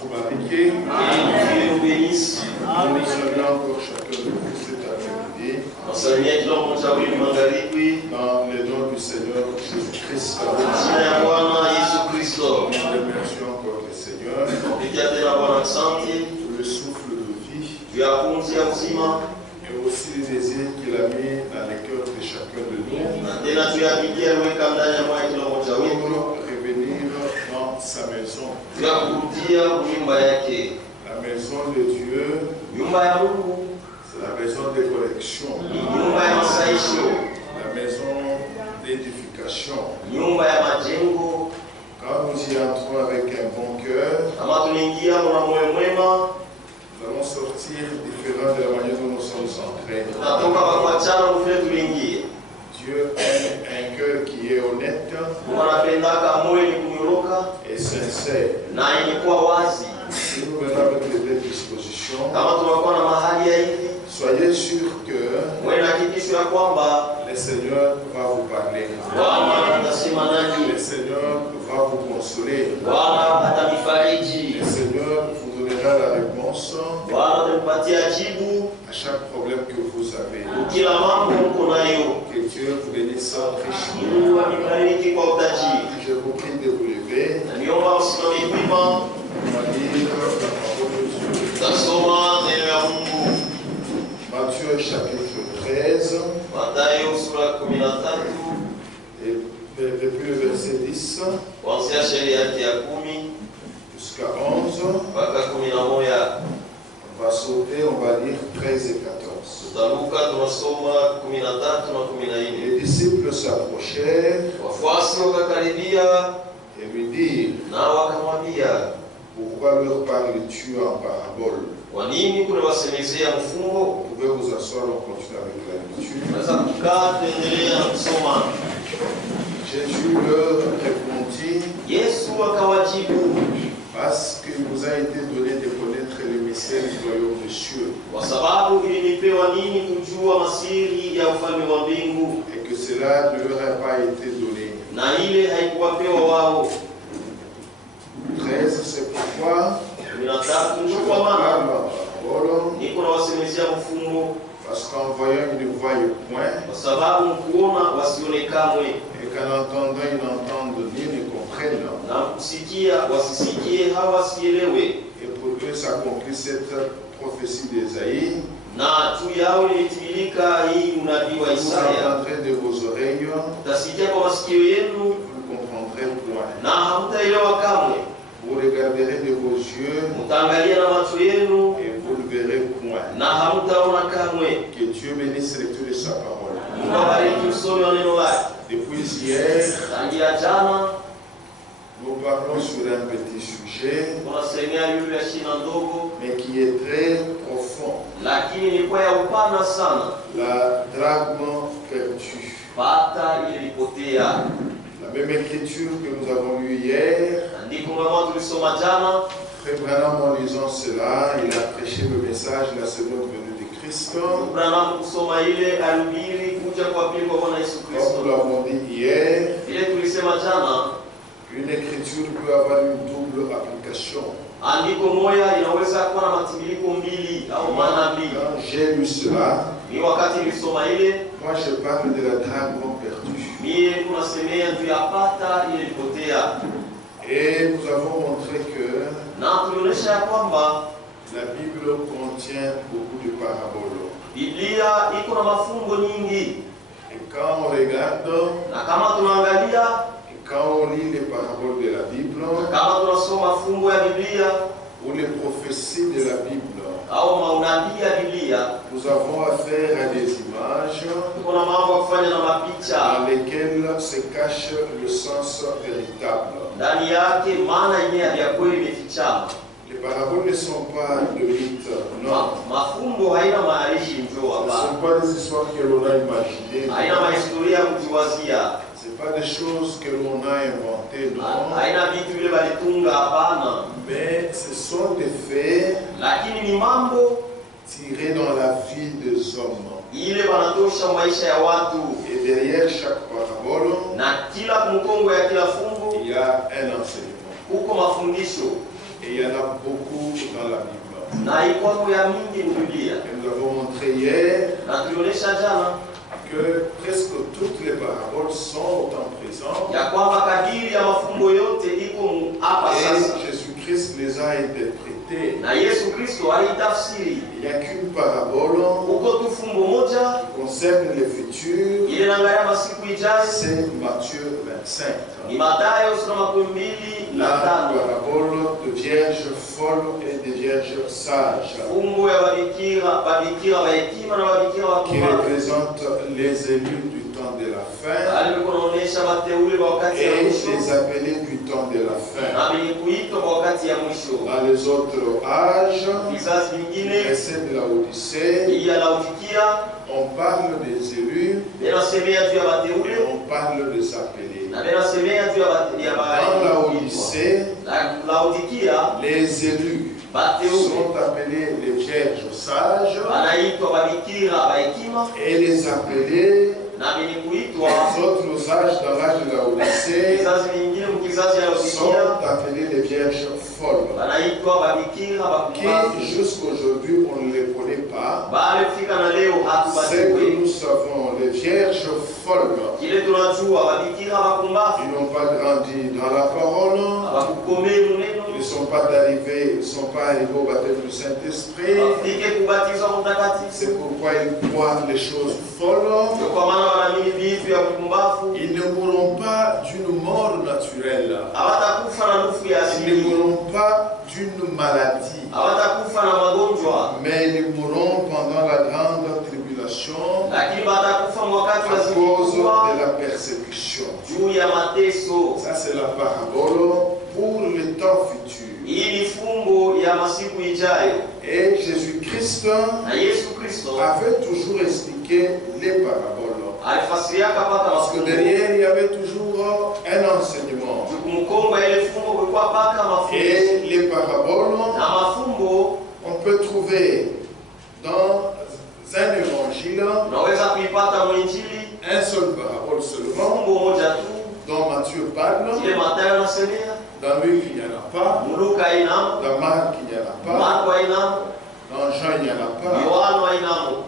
tubariki. Dieu nous bénisse. Nous saluons encore chacun de vous cet après-midi. Nasalimia kila mmoja wenu magharibi. Dans le nom du Seigneur Jésus-Christ. Jina ya Bwana Yesu Kristo. Nous remercions encore le Seigneur Tupigia tena Bwana asante pour le souffle de vie juu ya pumzi ya uzima et aussi les désirs qu'il a mis dans les cœurs de chacun de nous na tena juu ya bidii aliweka ndani ya moyo kila mmoja wetu pour revenir dans sa maison. juu ya kurudia nyumba yake. La maison de Dieu, Nyumba ya Mungu c'est la maison de correction, ni nyumba ya masaisho, la maison d'édification. nyumba ya majengo. Quand nous y entrons avec un bon cœur, Kama tunaingia na moyo mwema, nous allons sortir différents de la manière dont nous sommes entrés. tutatoka kwa kuachana vile tuliingia. Dieu aime un cœur qui est honnête Mungu anapendaka moyo ni kunyoroka et sincère. na yenye kuwa wazi. Si nous venons avec de belles dispositions, Kama tunakuwa na mahali ya hivi, soyez sûrs que mwe na hakikisho ya kwamba le Seigneur va vous parler. Bwana atasema nanyi, Le Seigneur va vous consoler. Bwana atamifariji, Le Seigneur vous donnera la réponse Bwana atanipatia jibu à chaque problème que vous avez. kila mambo mko nayo. Que Dieu vous bénisse richement. Mungu anibariki kwa utajiri. Je vous prie de vous lever. Na niomba usimame wima, On va lire la parole de Dieu. tasoma neno ya Mungu. Matthieu chapitre 13, Mathayo sura 13 et depuis le verset 10 kuanzia sheria yake ya 10 jusqu'à 11. mpaka 11. On va sauter, on va lire 13 et 14. Tutaruka tunasoma 13 na 14. Les disciples s'approchèrent Wafuasi wakakaribia et lui dirent, na wakamwambia, pourquoi leur parles-tu en parabole? kwa nini kunawasemezea mfungo? Vous pouvez vous asseoir, on continue avec la lecture. Naweza kukaa tuendelea na kusoma. Jésus leur répondit, Yesu akawajibu, parce qu'il vous a été donné de connaître les mystères du royaume des cieux, kwa sababu ilinipewa nini kujua masiri ya ufalme wa mbingu, et que cela ne leur a pas été donné. na ile haikuwapewa wao. 13, c'est pourquoi 13 je ndio vous kwa parle maana en parabole, niko nawasemezea mfungo, parce qu'en voyant, ils ne voient point, kwa sababu kuona wasione kamwe, et qu'en entendant, ils n'entendent ni ne comprennent. na kusikia wasisikie, hawasielewe. Et pour eux s'accomplit cette prophétie d'Ésaïe. Na juu yao ilitimilika hii unabii wa Vous Isaya, entendrez de vos oreilles, utasikia kwa masikio yenu vous ne comprendrez point. na hamtaelewa kamwe, Vous regarderez de vos yeux, mtaangalia na macho yenu et vous ne verrez point. na hamtaona kamwe. Que Dieu bénisse la lecture de sa parole. Mungu abariki usomi wa neno lake. Depuis hier, Tangia jana nous parlons sur un petit sujet, tunasemea yule ya shina ndogo, mais qui est très profond. lakini ni kwa ya upana sana. La drachme perdue. Pata ilipotea. La même écriture que nous avons lue hier, Andiko mama tulisoma jana, Frère Branham, en lisant cela, il a prêché le message de la seconde venue de Christ. Branham kusoma ile alihubiri kuja kwa pili kwa Bwana Yesu Comme nous Kristo. l'avons dit hier, Ile tulisema jana, une écriture peut avoir une double application. andiko moja inaweza kuwa na matimiliko mbili au maana mbili. Quand j'ai lu cela, Ni wakati nilisoma ile, moi je parle de la drachme perdue. mie kunasemea juu ya pata ile ilipotea. Et nous avons montré que Na tulionyesha ya kwamba la Bible contient beaucoup de paraboles. Biblia iko na mafumbo nyingi, Et quand on regarde, na kama tunaangalia, et quand on lit les paraboles de la Bible, kama tunasoma mafumbo ya Biblia ou les prophéties de la Bible, au maunabii ya Biblia, nous avons affaire à des images tuko na mambo ya kufanya na mapicha dans lesquelles se cache le sens véritable. ndani yake, maana yenyewe ya kweli imefichama. Les paraboles ne sont pas de mythes, non. Mafumbo haina maarishi njoo Ce ne hapa, sont pas des histoires que l'on a imaginées. haina mahistoria ya kujiwazia, Ce n'est pas des choses que l'on a inventées, non. haina vitu vile walitunga, hapana, Mais ce sont des faits lakini ni mambo tirés dans la vie des hommes. ile wanatosha maisha ya watu, Et derrière chaque parabole, na kila mkongo ya kila fungu il y a un enseignement. huko mafundisho. Et il y en a beaucoup dans la Bible. na iko ya mingi mu Biblia. Et nous avons montré hier Na tulionyesha jana que presque toutes les paraboles sont en présent. ya kwamba kadiri ya mafumbo yote iko hapa sasa. Et Jésus-Christ les a interprétés. Na Yesu Kristo alitafsiri. Il n'y a qu'une parabole Uko tu fumbo moja qui concerne le futur. ile naangalia masiku ijayo. C'est Matthieu 25. Ni Mathayo sura 22 na La 5. parabole de vierges folles et de vierges sages, Fumbo ya babikira wa hekima na babikira wa qui kumba. représente les élus du temps de la fin Alikuwa anaonyesha wateule wa wakati ya et mwisho les appelés du temps de la fin. na wenye kuitwa kwa wakati ya mwisho. Dans les autres âges, Vizazi vingine verset de la Odyssée, hii ya Laodikia on parle des élus inasemea juu ya et wateule on parle des appelés. na inasemea juu ya Dans la Odyssée, Laodikia les élus wateule sont appelés les vierges sages wanaitwa babikira wa hekima et les appelés na wenye kuitwa les autres âges dans l'âge de la Odyssée vizazi vingine mkizazi ya sont Laodikia appelés les vierges folles, wanaitwa babikira wa qui kumba. jusqu'aujourd'hui on ne les connaît pas. Bale kufika na leo Ce que hatubatiwe. nous savons, les vierges folles, Kile tunajua babikira bakumbafu ils n'ont pas grandi dans la parole, abakukomee muneno ils ne sont pas arrivés au baptême du Saint-Esprit. bafike kubatizwa mtakatifu. C'est pourquoi ils croient les choses folles. Ndio kwa maana wanaamini vitu ya kumbafu. Ils ne mourront pas d'une mort naturelle. Hawatakufa na nufu ya Ils ne asili, mourront pas d'une maladie. hawatakufa na magonjwa, Mais ils mourront pendant la grande tribulation lakini watakufa wakati à wa cause zikubwa de la persécution. juu ya mateso. Ça, c'est la parabole pour le temps futur. Hii ni fumbo ya masiku ijayo, Et Jésus-Christ na Yesu Kristo avait toujours expliqué les paraboles. alifasiriaka paka Parce que mafumbo. derrière, il y avait toujours un enseignement. Kumkonga ile fumbo kulikuwa paka mafumbo. Et les paraboles, Na mafumbo on peut trouver dans un évangile unaweza kuipata mwinjili un seul parabole seulement, fumbo moja tu. dont Matthieu parle. Ile Mathayo anasemea, Dans Luc, il n'y en a pas. Luka hainamo, Dans Marc, il n'y en a pas. Marko hainamo, Dans Jean, il n'y en a pas. Yohano hainamo.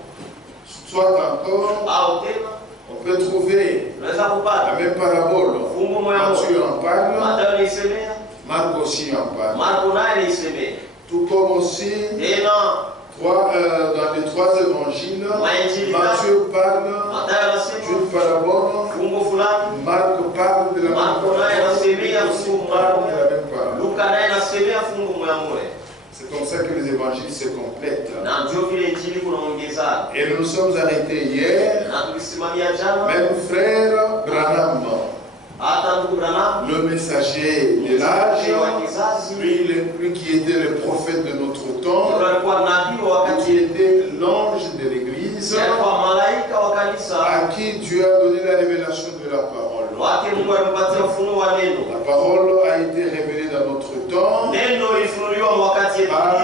Soit encore, Au tena on peut trouver unaweza la kupata même parabole. fumbo moja moja. Matthieu en parle, Mathayo anaisemea, Marc aussi en parle. Marko naye anaisemea. Tout comme aussi Tena dans les trois évangiles, Matthieu parle Mathayo anasema d'une parabole, fumbo fulani, Marc parle de la même Marko naye parabole, anasemea aussi fumbo parle de moja. la même parabole. Luka naye anasemea fumbo moja moja. C'est comme ça que les évangiles se complètent. Na ndio vile injili kunaongezana. Et nous nous sommes arrêtés hier, Na tulisimamia jana même frère Branham, hata ndugu Branham le messager de l'âge, wa kizazi lui qui était le prophète de notre temps, ndio alikuwa nabii wa wakati, qui était l'ange de l'église, alikuwa malaika wa kanisa à qui Dieu a donné la révélation de la parole. wake. Mungu alimpatia ufunuo wa neno. La parole a été révélée dans notre temps Neno ilifunuliwa wakati yetu par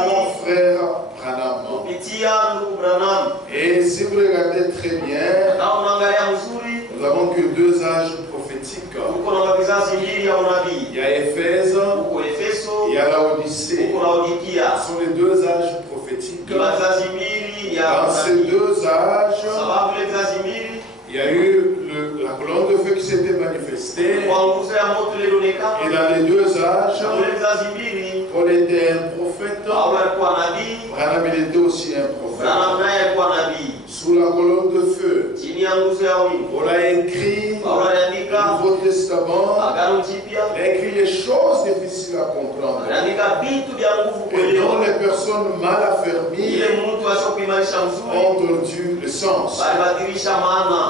frère Branham. kupitia ndugu Branham. Et si vous regardez très bien, Na unaangalia mzuri, nous n'avons que deux âges prophétiques. uko na vizazi mbili ya unabii, Il y a Éphèse, uko Efeso, il y a la Odyssée. uko Laodikia. Ce sont les deux âges prophétiques. Ni vizazi mbili ya Dans ces unabii. deux âges, Sababu ile vizazi mbili il y a eu la colonne de feu qui s'était manifestée. kwa nguzo ya moto Et ilionekana. dans les deux âges, Na ile vizazi mbili Paul était un prophète. Paulo alikuwa nabii, Branham il était aussi un prophète. Branham naye alikuwa nabii. Sous la colonne de feu, Chini ya nguzo ya wingu Paul a écrit Paulo le aliandika Nouveau Testament. Agano Jipya, Il a écrit les choses difficiles à comprendre. aliandika vitu vya nguvu Et dont kuelewa. les personnes mal affermies Ile mtu asiokuimarisha mzuri ont tordu le sens. alibadilisha maana.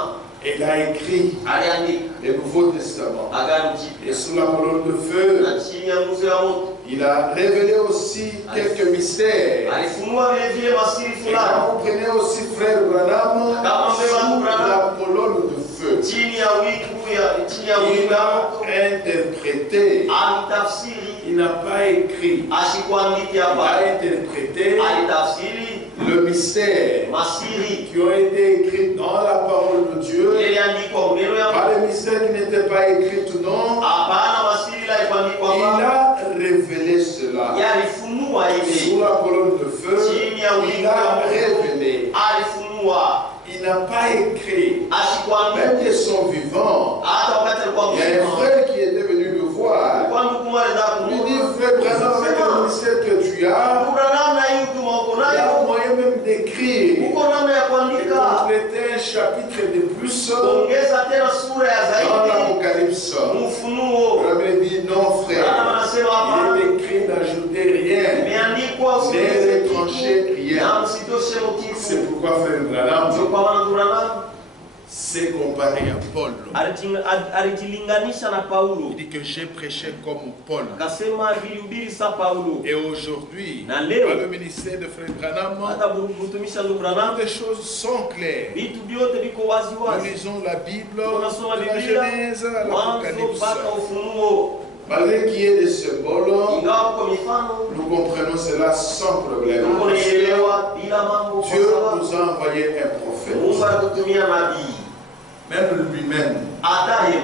Et il a écrit Aliandika le Nouveau Testament. Agano Et Jipya sous la colonne de feu, na chini ya nguzo ya moto il a révélé aussi quelques mystères. alifunua vile vile masiri Et fulani. quand vous prenez aussi frère Branham, sous la colonne de feu, Chini ya wingu il ya a moto interprété. alitafsiri, Il n'a pas écrit. ashikuandiki Il a hapa, interprété alitafsiri le mystère masiri qui ont été écrits dans la parole de Dieu. iliandikwa maneno ya Pas les mystères qui n'étaient pas écrits, non. hapana, masiri iliandikwa Il hapa. a révélé cela. là, yalifunua sous ile la colonne de feu, chini ya il wingu a wa moto, révélé. alifunua. Il n'a pas écrit, Asikuandika même de son vivant. hata wakati alikuwa Il y a un mzima. frère qui était venu le voir. Kwa ndugu mmoja Il lui dit, frère Branham, avec le ministère que tu as, kuna namna hii huduma uko il y a nayo, moyen même d'écrire. uko namna ya Et kuandika, compléter un chapitre de plus kuongeza tena sura ya dans zaidi l'Apocalypse. Ufunuo. Branham dit, non frère, Branham anasema hapana, il est écrit, n'ajoutez rien, imeandikwa ne usiongeze retranchez kitu rien. na msitoshe C'est kitu. pourquoi frère Branham Ndio kwa maana Branham s'est comparé à Paul. alijilinganisha na Paulo, Il dit que j'ai prêché comme Paul. akasema vilihubiri sa Paulo. Et aujourd'hui, Na leo, dans le ministère de frère Branham, hata mtumisha ndugu Branham, toutes les choses sont claires. vitu vyote viko wazi Nous wazi. lisons la Bible, Tunasoma de la Biblia Genèse à mwanzo l'Apocalypse. mpaka Ufunuo, Malgré qu'il y ait des symboles, ingawa kwa mifano nous comprenons cela sans problème. tunaelewa bila mambo, kwa Dieu sababu nous a envoyé un prophète. Mungu alitutumia nabii. Même lui-même, Hata yeye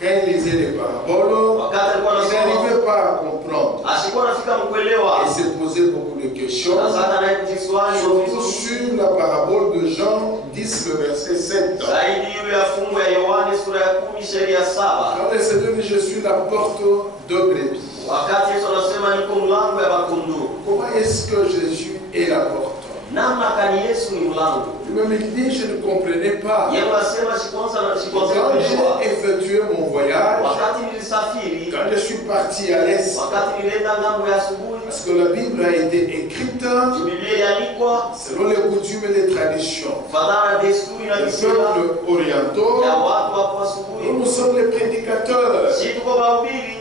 quand il lisait les paraboles, wakati alikuwa il anasoma n'arrivait pas à comprendre. asikuwa anafika mkuelewa, Il se posait beaucoup de questions, na sasa naye kujiswali surtout sur la parabole de Jean 10, le verset 7. zaidi yule ya fungu ya Yohane sura ya 10 sheria 7, Quand le Seigneur dit, je suis la porte de brebis. wakati Yesu anasema niko mlango ya bakondoo. Comment est-ce que Jésus est la porte? Namna kani Yesu ni mlango. Lui-même il dit, je ne comprenais pas. Yeye anasema sikwanza Quand kuelewa. j'ai effectué mon voyage, Wakati nilisafiri, quand je suis parti à l'est, wakati nilienda ngambo ya asubuhi, parce que la Bible a été écrite Biblia iliandikwa selon les coutumes et les traditions fadhana desturi na des misila peuples orientaux, ya watu hapo asubuhi. nous sommes les prédicateurs Si tuko bahubiri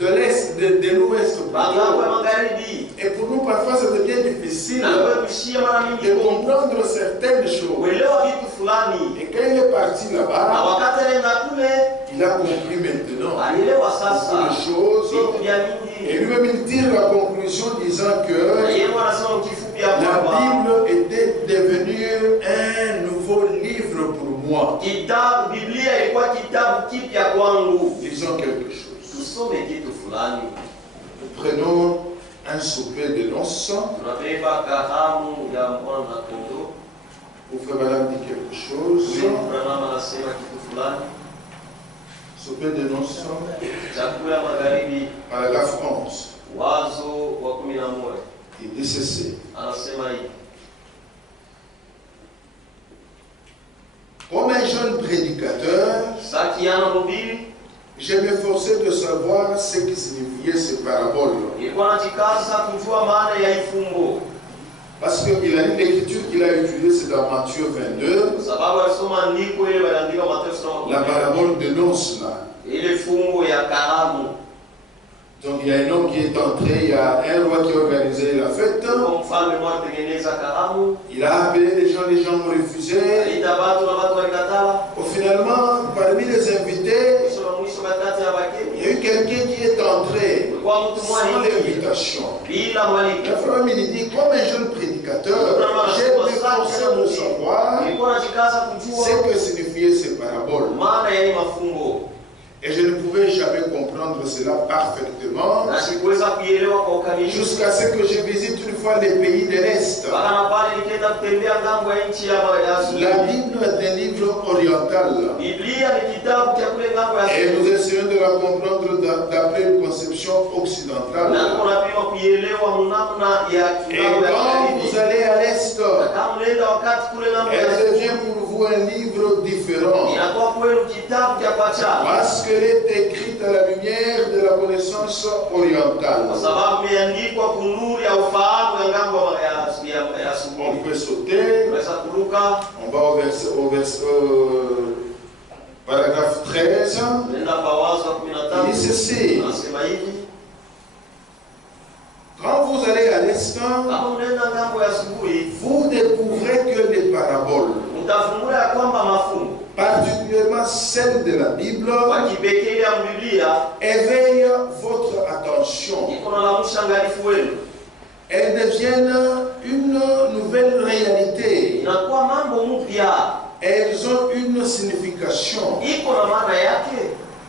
de l'est, de l'ouest. bangambo ya magharibi, Et pour nous, parfois, c'est bien difficile na kuepushia mara mingi de comprendre certaines choses. kuelewa vitu fulani. Et quand il est parti Na là-bas, wakati anaenda kule il a compris maintenant alielewa beaucoup sasa de choses. vitu vya Et mingi. lui-même, il tire la conclusion disant Na que yeye anasema kifupi ya la kwamba Bible était devenue un nouveau livre pour moi. kitabu Biblia ilikuwa kitabu kipya kwangu. Disons quelque chose. Tusome kitu fulani. Prenons un souper de noces. Tunabeba karamu ya mwana kondoo. Vous frère Madame dit quelque chose. Branham anasema kitu fulani. Souper de noces, Chakula magharibi, paragraphe 11. wazo wa 11. Il dit ceci. Anasema hivi: Comme un jeune prédicateur, Sakiana mhubiri, je m'efforçais de savoir ce qui signifiait ces paraboles. nilikuwa najikaza kujua maana ya ifumbo, Parce qu'il a dit l'écriture qu'il a utilisée, c'est dans Matthieu 22, sababu alisoma andiko ile waliandika Mathayo la 7, parabole de noces là. ile fungo ya karamu. Donc il y a un homme qui est entré, il y a un roi qui a organisé la fête. Kwa mfalme mmoja tengeneza karamu, Il a appelé les gens ont refusé. aliita watu na watu walikatala. Finalement, parmi les invités, Mwisho na mwisho katikati ya il bakeni y a eu quelqu'un qui est entré kulikuwa mtu sans mmoja l'invitation. bila mwaliko. Le frère il dit, comme un jeune prédicateur, j'ai m'efforcé de savoir Nilikuwa najikaza kujua ce que signifiaient ces paraboles. maana ya hii mafumbo, Et je ne pouvais jamais comprendre cela parfaitement na sikuweza kuielewa kwa ukamilifu jusqu'à ce que je visite une fois les pays de l'Est. mpaka na pale nikaenda kutembea ngambo ya nchi ya La Bible est un livre oriental. Biblia ni kitabu cha kule ngambo ya Et nous essayons de la comprendre d'après une conception occidentale. na tunapima kuielewa namna ya Et ngambo ya quand magharibi. vous allez à l'Est, Na kama unaenda wakati kule ngambo ya elle devient pour vous un livre différent. inakuwa kwenu kitabu cha pachana, Parce qu'elle est écrite à la lumière de la connaissance orientale. kwa sababu imeandikwa kunuru ya ufahamu ya ngambo ya asubuhi. On peut sauter, Tunaweza kuruka, on va au paragraphe 13. tunaenda kwa wazo wa Il dit 15. ceci. Anasema hivi: Quand vous allez à l'Est, kama unaenda ngambo ya asubuhi, vous découvrez que les paraboles, utafumbula ya kwamba mafungu particulièrement celles de la Bible, kwa kipekee ya Biblia éveillent votre attention. iko na la mshangalifu wenu, Elles deviennent une nouvelle réalité. inakuwa mambo mpya, Elles ont une signification. iko na maana yake.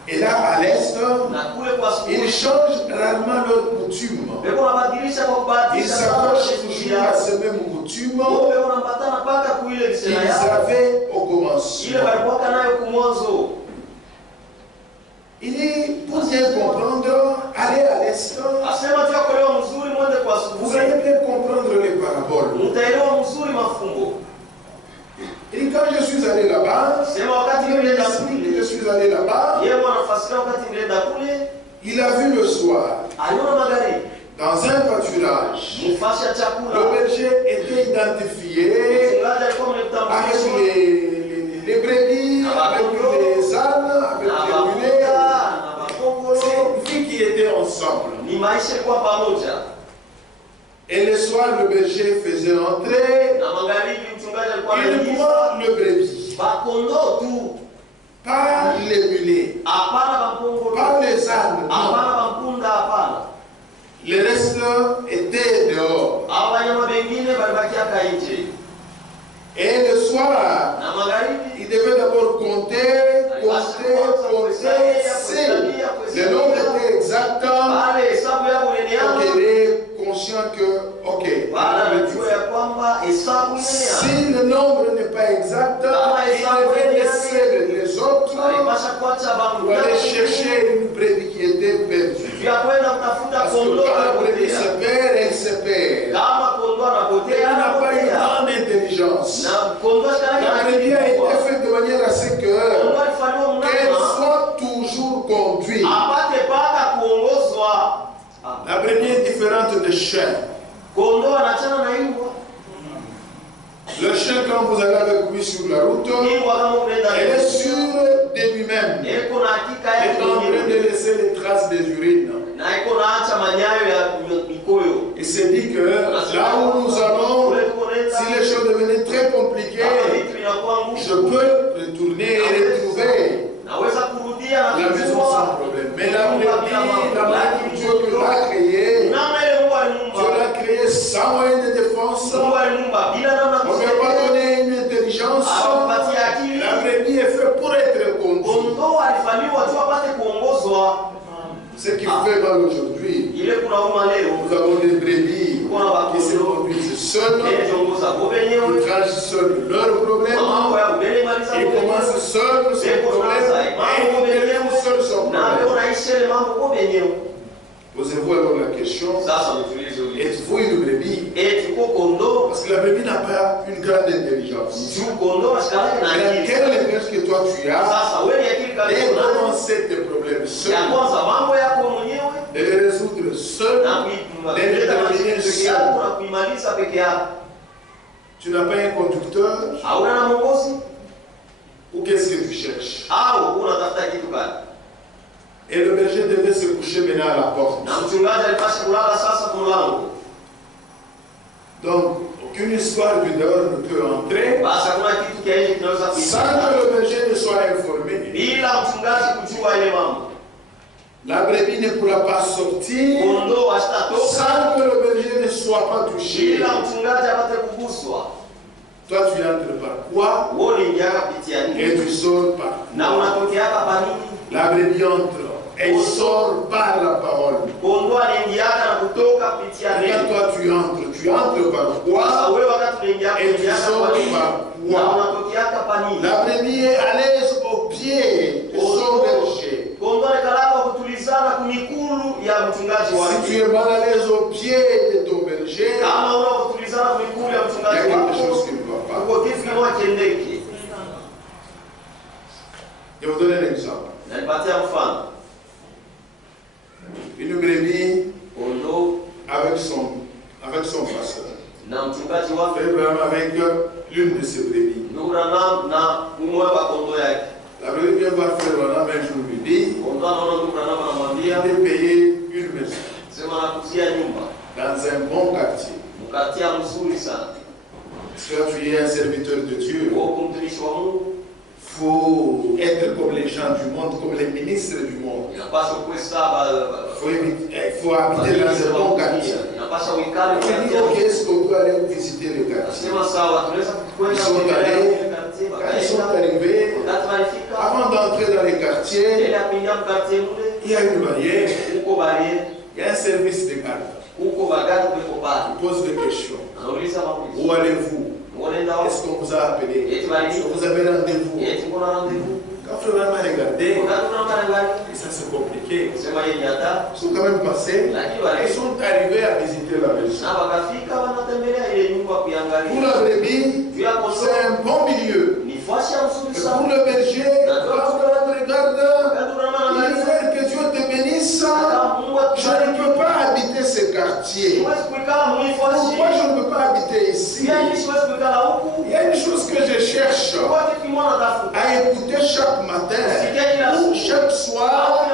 Et là, à l'est, na kule kwa ils asubuhi changent rarement leur coutume. beko wanabadilisha kwa Ils kubadilisha s'accrochent toujours à ce même coutume Wewe unampatana mpaka kuile visema qu'ils yao avaient au ile commencement. walikuwa nayo kumwanzo. Il dit, pour bien comprendre, allez à l'est, Asema tu kuelewa mzuri mwende kwa vous asubuhi. allez bien comprendre les paraboles. Mtaelewa mzuri mafumbo. Il dit, quand je suis allé là-bas, Sema wakati il yule m'explique que je suis allé là-bas, yeye anafasiria wakati mlenda kule il a vu le soir, aliona magari dans un pâturage, mfasha le chakula. berger était identifié Mchungaji alikuwa avec mtambulisho les brebis, avec les ânes, avec na les mulets. mafuta na makongolo. C'est une vie qui était ensemble. Ni maisha kwa pamoja. Et le soir, le berger faisait entrer Na magharibi mchungaji alikuwa uniquement anaingiza le brebis, bakondoo tu. pas les mulets, Hapana bakongolo. pas les ânes. non. Hapana bampunda hapana. Le reste était dehors. Abanyama bengine balibakiaka nje. Et le soir, Na magharibi il devait d'abord compter si le nombre était exact. pale hesabu yako Donc ineneana. il est conscient que, ok, Wala najua ya kwamba hesabu ineneana. si le nombre n'est pas exact, il devait laisser les autres Alipasha kuacha pour aller bangu. chercher une brebis qui était perdue. Vya kwenda kutafuta Parce que kondoo quand la brebis anapotea. se perd, elle se perd. Kama kondoo Il anapotea n'a pas une anapotea. grande intelligence. Na kondoo shikanake La brebis a été faite de manière à ce que kondoo alifanywa qu'elle mnama soit toujours conduite. apate paka kuongozwa. La brebis est différente des chiens. Kondoo anachana na imbwa. Le chien, quand vous allez avec lui sur la route, Imbwa kama unaenda elle est sûre de lui-même. iko na hakika Elle yake est en train mwenyewe. de laisser les traces des urines. Na iko naacha manyayo ya mikoyo. Il se dit que là où nous allons, si les choses devenaient très compliquées, Kama vitu vinakuwa je ngumu, peux retourner et retrouver naweza kurudia na la maison sans kujua problème. Mais la brebis, la manière Dieu que l'a créée, namna ile Mungu Dieu alimuumba. l'a créée sans moyen de défense. Mungu alimuumba bila namna On ne peut pas kusaidia. donner une intelligence. Akampatia akili. La brebis est faite pour être conduite. Kondoo alifanywa tu apate kuongozwa. Ce qui fait mal aujourd'hui, Ile kunauma leo. nous avons des brebis qui se conduisent seules, Ejiongoza bo benyewe. qui tranchent seuls leurs problèmes, Mambo ya ubele maliza ils bo commencent seuls ses problèmes et ils terminent seuls son na leo problème. naisha ile mambo bo benyewe. Posez-vous alors la question, Sasa mtulize ule. êtes-vous une brebis? Tuko kondoo. Parce que la brebis n'a pas une grande intelligence. Juu kondoo asikalake na Elle a akili. quelle intelligence que toi tu as? Sasa wewe ni akili Et kabisa unayo. commencer tes problèmes Ya seuls, kwanza mambo yako mwenyewe et les résoudre seuls, na kuileta matatizo peke yako na kuimaliza peke yako. tu n'as pas un conducteur, Hauna na mwongozi ou qu'est-ce que tu cherches? au unatafuta kitu gani? Et le berger devait se coucher maintenant à la porte. Na mchungaji alipasha kulala sasa kwa mlango. Donc, aucune histoire du dehors ne peut entrer Basi hakuna kitu kia nje kinaweza sans kuingia que le berger ne soit informé. bila mchungaji kujua ile mambo. La brebis ne pourra pas sortir Kondoo asitatoka sans que le berger ne soit pas touché. bila mchungaji apate kuguswa. Toi, tu entres par quoi Wewe unaingia kupitia et nini? tu sors par Na quoi? unatokea hapa nini? La brebis entre et il sort par la parole. Kondoo anaingia na kutoka kupitia Et quand nini? toi tu entres par Sasa quoi wewe wakati unaingia et tu kuingia sors kwa nini? par Na quoi? unatokea hapa nini? La brebis est à l'aise au pied de son berger. Kondoo anakalaka kutulizana kumikulu ya mchungaji Si wake. tu es mal à l'aise au pied de ton berger, Kama una kutulizana kumikulu ya il y a mchungaji quelque chose wako, qui ne va pas. uko kitu kimoja kiendeke. Je vais vous donner un exemple. Nalipatia mfano. Une brebis Kondoo avec son pasteur. na mchungaji wake Frère Abraham avec l'une de ses brebis. Nura na mmoja wa kondoo yake. La brebis vient voir Frère Abraham un jour lui dit, Kondoo anaona Nura anamwambia il est payé une maison sema nakuzia nyumba dans un bon quartier. mkatia mzuri sana. Si tu es un serviteur de Dieu, Wewe kumtumishi wa Mungu il faut être comme les gens du monde, comme les ministres du monde. inapaswa kuwe saba. Il faut habiter dans un bon quartier. Inapaswa uikale Il dit, ok, est-ce qu'on peut aller visiter le quartier? Nasema sawa, tunaweza kwenda Ils sont kwenye allés, quartier quand ils sont bakaenda. arrivés, avant d'entrer dans les quartiers, il y a une barrière, il y a un service de garde. Il pose des questions. Où allez-vous? Est-ce qu'on vous a appelé? Est-ce que vous avez rendez-vous? Quand vous avez regardé, et ça c'est compliqué, ils sont quand même passés, ils sont arrivés à visiter la maison. Pour la brebis, c'est un bon milieu. Et pour le berger, quand tu regardes, il veut que Dieu te bénisse. Je ne peux pas habiter ce quartier. Pourquoi je ne peux pas habiter ici? Il y a une chose que je cherche à écouter chaque matin ou chaque soir,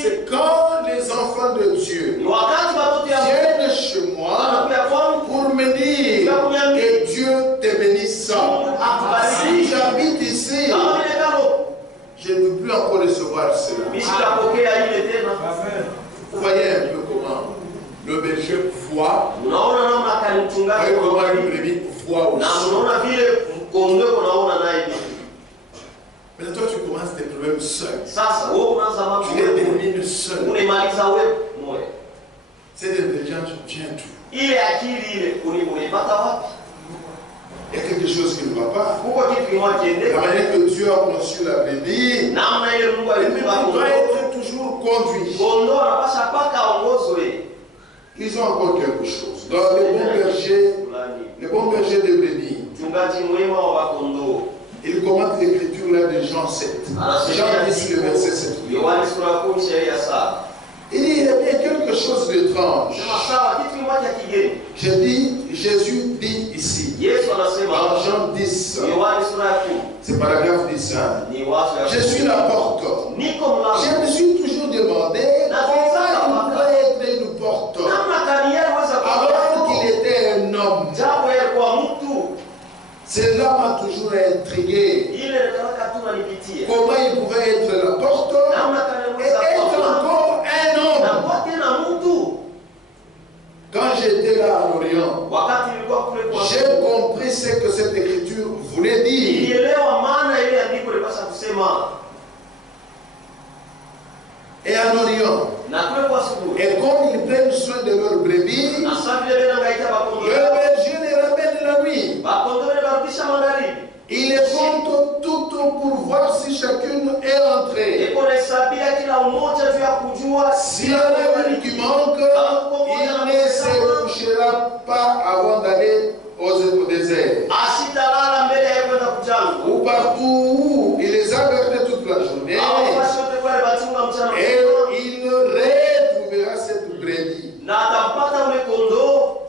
c'est quand les enfants de Dieu viennent chez moi pour me dire que Dieu te bénisse. Si j'habite ici, je ne peux plus encore recevoir cela. Vous voyez un peu comment le berger voit, et comment une brebis voit aussi. Mais toi, tu commences tes problèmes seul. Tu les termines seul. C'est des gens qui tiennent tout. Il y a quelque chose qui ne va pas. La manière que Dieu a conçu la brebis, il doit être toujours conduit. Ils ont encore quelque chose. Dans les bons bergers de brebis, il commente l'écriture là de Jean 7. Jean 10, le verset 7. Il dit, il y a bien quelque chose d'étrange. Jésus dit ici, dans Jean 10, c'est paragraphe 10, je suis la porte. Je me suis toujours demandé comment il pourrait être une porte alors qu'il était un homme. Cela m'a toujours intrigué. Comment il pouvait être la porte et être encore un homme. Quand j'étais là à l'Orient, j'ai compris ce que cette écriture voulait dire. Et en Orient, et comme ils prennent soin de leurs brebis, le berger les ramène la nuit. Il les compte toutes pour voir si chacune est entrée. S'il y en a une qui manque, il ne se couchera pas avant d'aller au désert. Ou partout où il les a gardés toute la journée. Et il retrouvera cette brebis.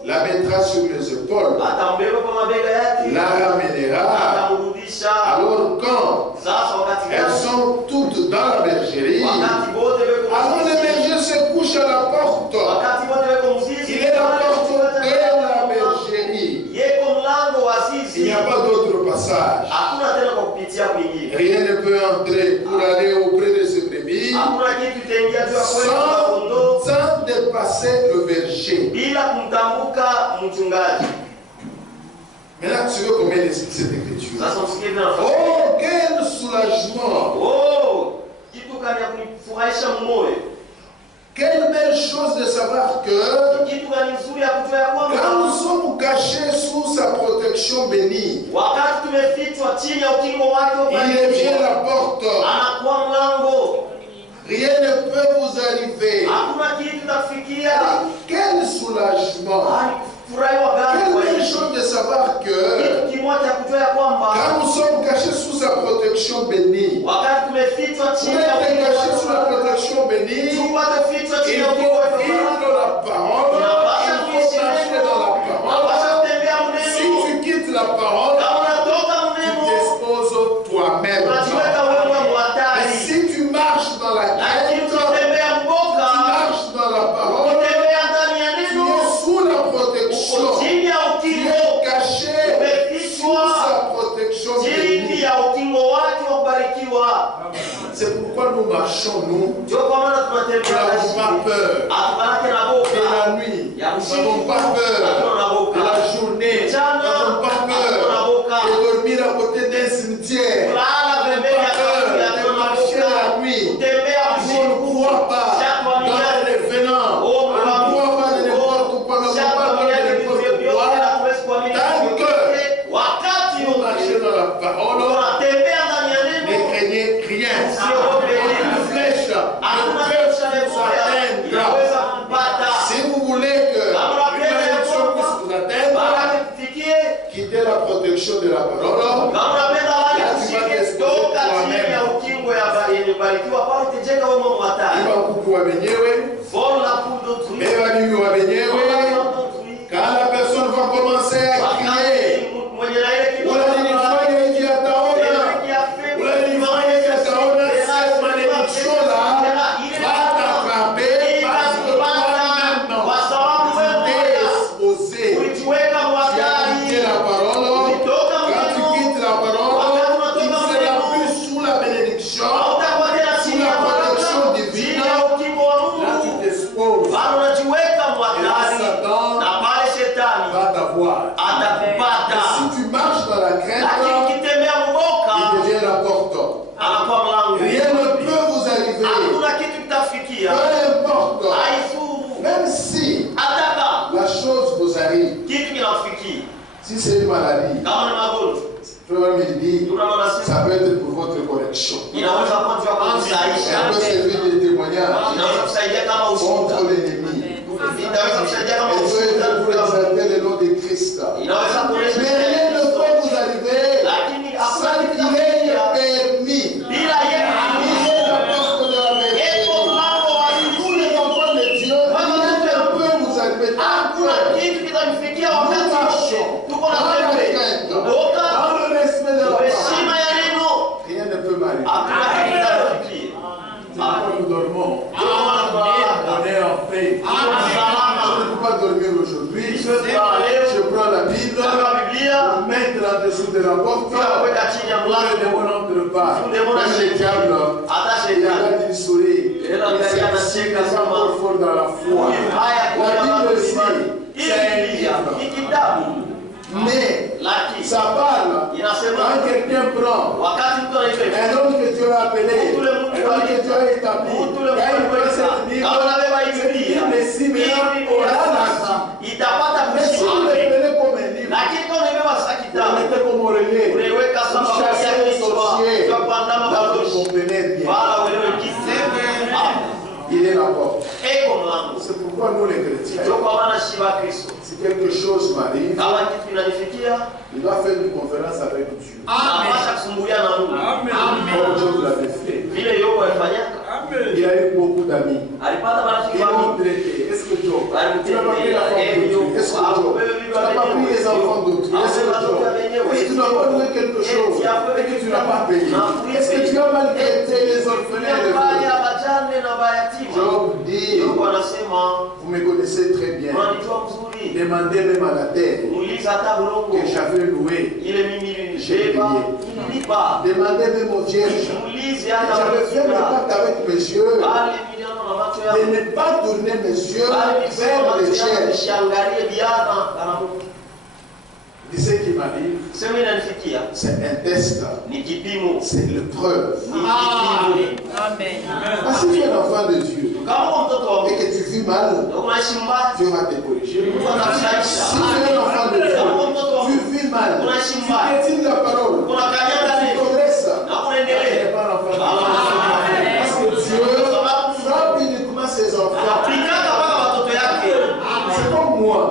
La mettra sur les épaules. La ramènera. Alors quand elles sont toutes dans la bergerie, alors le berger se couche à la porte. Il est la porte de la bergerie. Il n'y a pas d'autre passage. Rien ne peut entrer pour aller auprès de ce brebis sans dépasser le berger. Maintenant, tu veux combien d'esprit cette écriture? Oh, quel soulagement! Quelle belle chose de savoir que quand nous sommes cachés sous sa protection bénie, il vient la porte. Rien ne peut vous arriver. Quel soulagement! Quelle belle chose de savoir que quand nous sommes cachés sous sa protection bénie, pour être cachés sous la protection bénie, il faut vivre la parole, il faut marcher dans la parole. Si tu quittes la parole, tu t'exposes toi-même. Et si tu marches dans la quête, tu marches dans la parole, tu es sous la protection, tu es caché sous sa protection bénie. C'est pourquoi nous marchons, nous n'avons pas peur de la nuit, nous n'avons pas peur de la journée, nous n'avons pas peur de dormir à côté d'un cimetière, quitter la protection de la parole, quand la personne va commencer à crier, cette malédiction-là va t'attraper parce que toi-même, tu t'es exposé. Tu as quitté la parole. Quand tu quittes la parole, tu ne seras plus sous la bénédiction, sous la protection divine. Là, tu t'exposes. Et là, Satan va t'avoir. Et si tu marches dans la crainte, il devient la porte. Rien ne peut vous arriver. Peu importe. Même si la chose vous arrive, si c'est une maladie, frère me dit, ça peut être pour votre correction. Elle peut servir de témoignage contre l'ennemi. Elle peut être pour exalter le nom de Christ. Mais rien ne peut vous arriver sans qu'il ait permis. Rien ne peut m'arriver. Nous dormons. On est en paix. Je ne peux pas dormir aujourd'hui. Je prends la Bible, je mettre en dessous de la porte. Le démon n'entre pas. Même le diable, il a du soleil. Il est encore fort dans la foi. La Bible aussi, c'est un livre. Mais ça parle quand quelqu'un prend un homme que Dieu a appelé, un homme que Dieu a établi, quand il prend cette Bible, cette Bible ici maintenant aura la vie. Mais si vous le prenez comme un livre, vous le mettez comme oreiller, vous chassez les sorciers, là vous comprenez bien. Il est la porte. C'est pourquoi nous les chrétiens, si quelque chose m'arrive, il doit faire une conférence avec Dieu. Amen. Comme Dieu l'avait fait. Il a eu beaucoup d'amis. Ils l'ont traité. Est-ce que Dieu, tu n'as pas pris la femme d'autrui? Est-ce que Dieu, tu n'as pas pris les enfants d'autrui? Est-ce que Dieu, tu n'as pas loué quelque chose et que tu n'as pas payé? Est-ce que tu as maltraité les orphelins et les pauvres? Job dit, vous me connaissez très bien. Demandez même à la terre que j'avais loué. J'ai payé. Demandez même aux vierges que j'avais fait le pacte avec mes yeux de ne pas tourner mes yeux vers les vierges. Et ce qui m'arrive, c'est un test, c'est l'épreuve. Amen. Parce que tu es un enfant de Dieu et que tu vis mal, Dieu va te corriger. Si tu es un enfant de Dieu, tu vis mal, tu piétines la parole, tu progresses, tu n'es pas l'enfant de Dieu. Parce que Dieu frappe uniquement ses enfants. C'est comme moi.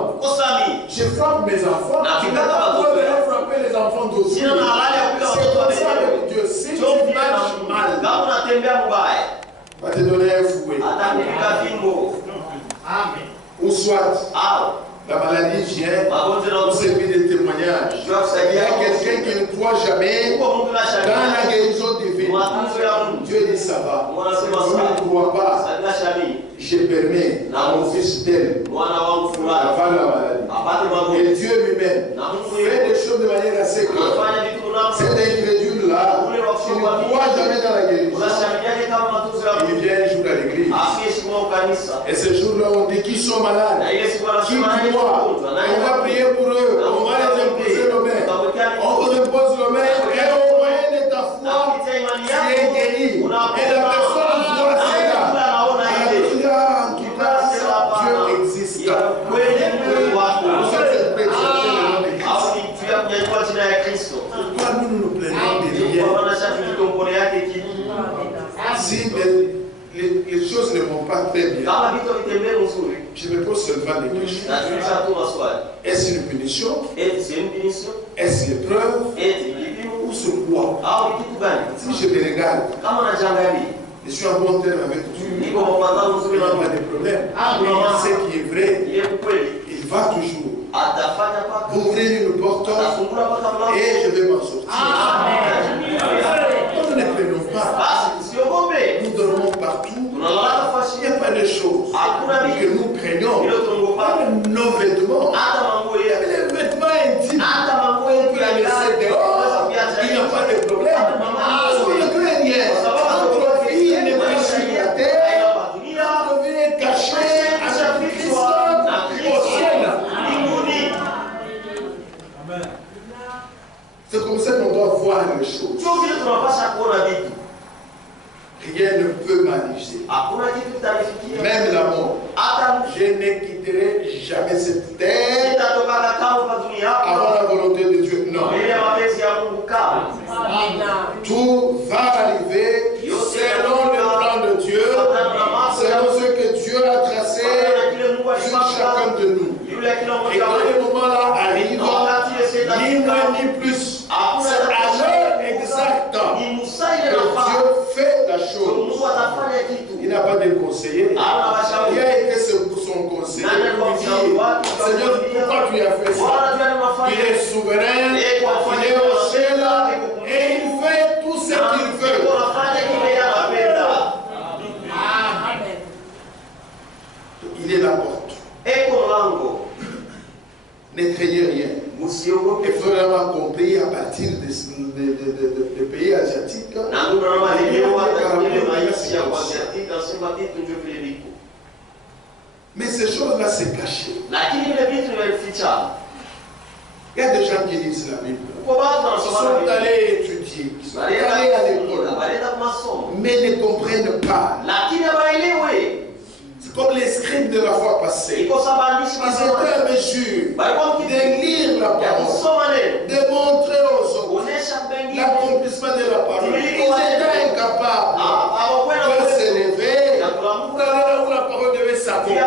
Je frappe mes enfants. Je ne peux pas frapper les enfants d'autrui. C'est comme ça avec Dieu. Si tu marches mal, va te donner un fouet. Ou soit, la maladie vient pour servir de témoignage. Il y a quelqu'un qui ne croit jamais dans la guérison divine. Dieu dit ça va. Je ne crois pas. Je permets à mon fils tel d'avoir la maladie. Et Dieu lui-même fait des choses de manière assez claire. Cet incrédule-là, qui ne croit jamais dans la guérison, il vient un jour à l'église. Et ce jour-là, on dit qu'ils sont malades, qui croient. On va prier pour eux, on va les imposer le main. On vous impose le main et au moyen de ta foi, tu es guéri. Et la personne voit cela. Dieu existe. Pourquoi nous nous plaignons de rien? Si les choses ne vont pas très bien, Je me pose seulement des questions. Est-ce une punition? Est-ce une preuve? Ou ce quoi? Si je me regarde, je suis en bon terme avec Dieu. Il n'y a pas de problème. Ce qui est vrai, il va toujours ouvrir une porte et je vais m'en sortir. Nous ne prenons pas. Nous dormons partout. Il n'y a pas de choses que nous craignons. Même nos vêtements. Les vêtements intimes. On peut les laisser dehors. Il n'y a pas de problème. On ne craint rien. Notre vie n'est pas sur la terre. Notre vie est cachée avec Christ au ciel. C'est comme ça qu'on doit voir les choses. Rien ne peut m'amuser. Même la mort. Je ne quitterai jamais cette terre avant la volonté de Dieu. Non. Tout va arriver selon le plan de Dieu, selon ce que Dieu a tracé sur chacun de nous. Et quand le moment-là arrive, ni moins ni plus, c'est à l'heure exacte que Dieu fait la chose. Il n'a pas de conseiller. Il a été son conseiller. Il dit, Seigneur, pourquoi tu as fait ça? Il est souverain, il est au ciel et il fait tout ce qu'il veut. Il est la porte. Ne craignez rien. Il faut vraiment compris à partir des pays asiatiques. Mais ces choses-là, c'est caché. Il y a des gens qui lisent la Bible. Ils sont allés étudier. Ils sont allés à l'école. Mais ne comprennent pas. C'est comme les scribes de la fois passée. Ils étaient à mesure de lire la parole, de montrer aux autres l'accomplissement de la parole. Ils étaient incapables de s'élever pour aller là où la parole devait s'accomplir.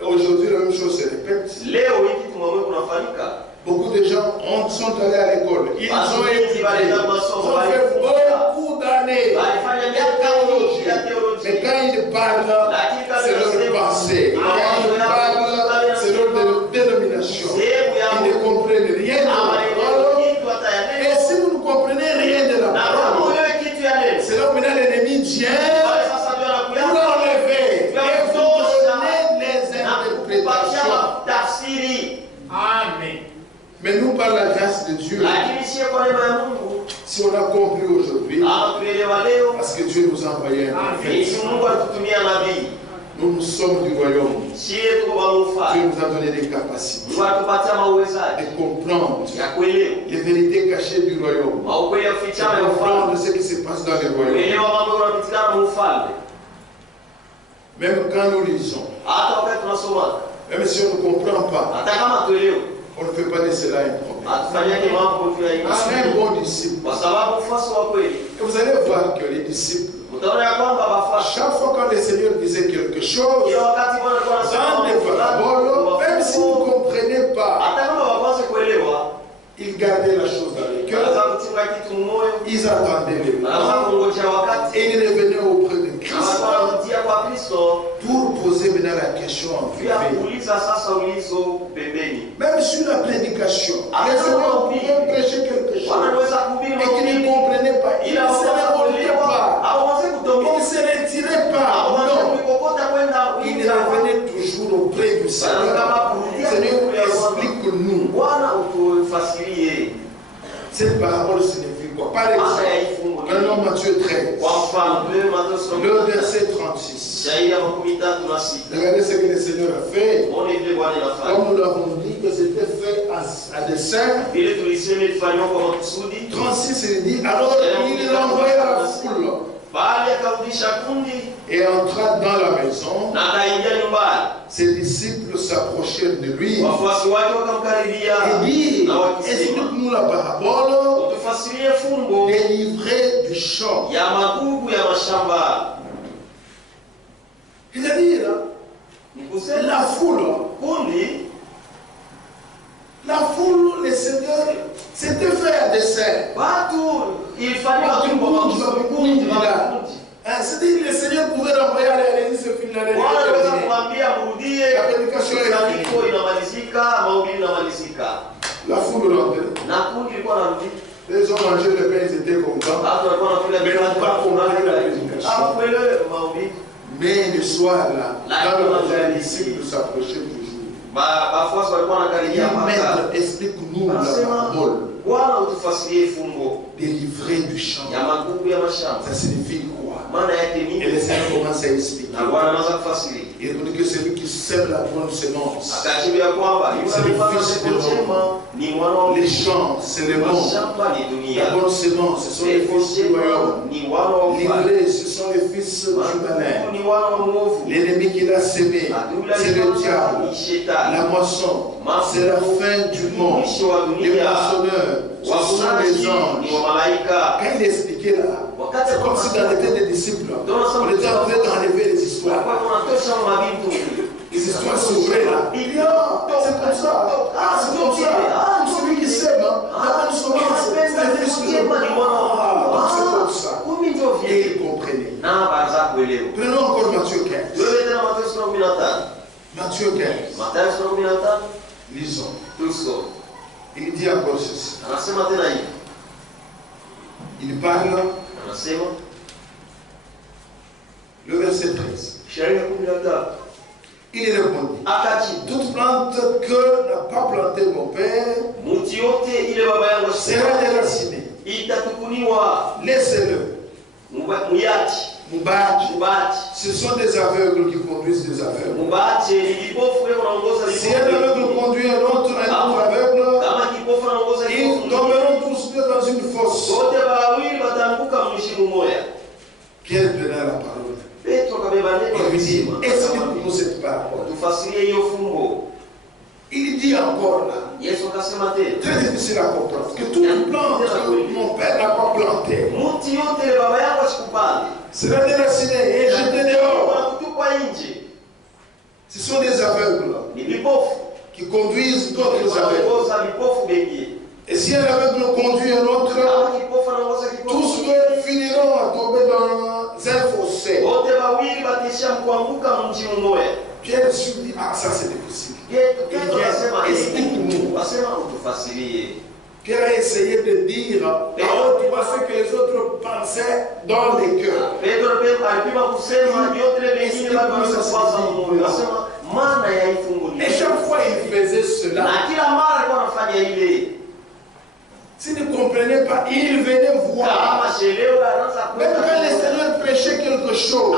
Aujourd'hui, la même chose se répète. Beaucoup de gens sont allés à l'école. Ils ont étudié. Ils ont fait beaucoup d'années de théologie. Mais quand ils parlent, c'est leur pensée. Quand ils parlent, c'est leur dénomination. Ils ne comprennent rien de la parole. Et si vous ne comprenez rien de la parole, c'est là où maintenant l'ennemi vient pour l'enlever. Et vous donnez les interprétations. Amen. Mais nous, par la grâce de Dieu, si on a compris aujourd'hui, parce que Dieu nous a envoyé un prophète, nous sommes du royaume. Dieu nous a donné des capacités de comprendre les vérités cachées du royaume, de comprendre ce qui se passe dans le royaume. Même quand nous lisons, même si on ne comprend pas, on ne fait pas de cela un problème. C'est un bon disciple. Et vous allez voir que les disciples, chaque fois quand le Seigneur disait quelque chose, dans des paraboles, même si vous ne comprenez pas, ils gardaient la chose dans le cœur, ils attendaient le moment, et ils revenaient auprès de Christ pour poser maintenant la question en privé. Même sur la prédication, les Seigneurs pouvaient prêcher quelque chose et qu'ils ne comprenaient pas, ils ne se révoltaient pas, ils ne se retiraient pas, non, ils revenaient toujours auprès du Seigneur. Seigneur, explique-nous. Cette parabole signifie quoi? Par exemple, dans Matthieu 13, le verset 36. Regardez ce que le Seigneur a fait. Comme nous l'avons dit, que c'était fait à dessein. 36, il dit, alors il l'envoya à la foule. Et entra dans la maison. Ses disciples s'approchèrent de lui et dirent, explique-nous la parabole des livrets du champ. C'est-à-dire, la foule, le Seigneur s'était fait un dessein. Il fallait c'est-à-dire que le Seigneur pouvait renvoyer à l'église ce film-là. La prédication est la foule rentrait. Les hommes mangeaient le pain, ils étaient contents. Mais ils n'ont pas compris la prédication. Mais le soir, là, quand les disciples s'approchaient toujours, Maître, explique-nous la parole. Délivré du champ. Ça signifie quoi? Et le Seigneur commence à expliquer. Il dit que celui qui sème la bonne semence, c'est le fils de l'homme. Les champs, c'est le monde. La bonne semence, ce sont les fils du royaume. Livrés, ce sont les fils du malin. L'ennemi qui l'a sémé, c'est le diable. La moisson, c'est la fin du monde. Les moissonneurs, ce sont les anges. Quand il expliquait là, c'est comme si dans l'état des disciples, on était en train d'enlever les histoires. Les histoires s'ouvraient là. Il dit, ah, c'est comme ça. Ah, c'est comme ça. Ah, celui qui sème, la bonne semence, c'est le fils de l'homme. Ah, c'est comme ça. Et il comprenait. Prenons encore Matthieu 15. Matthieu 15. Lisons. Il dit encore ceci. Il parle. Le verset 13. Il répondit. Toute plante que n'a pas planté mon père sera déracinée. Laissez-le. Ce sont des aveugles qui conduisent des aveugles. Si un aveugle conduit un autre aveugle, ils tomberont tous deux dans une fosse. Pierre donna la parole. Il lui dit, explique-nous cette parole. Il dit encore là, très difficile à comprendre, que toute plante que mon père n'a pas plantée sera déracinée et jetée dehors. Ce sont des aveugles qui conduisent d'autres aveugles. Et si un aveugle conduit un autre, tous deux finiront à tomber dans un fossé. Pierre se dit, ah ça c'est difficile. Explique-nous. Pierre a essayé de dire à haute voix ce que les autres pensaient dans les cœurs. Et chaque fois il faisait cela. S'il ne comprenait pas, il venait voir. Même quand le Seigneur prêchait quelque chose, dans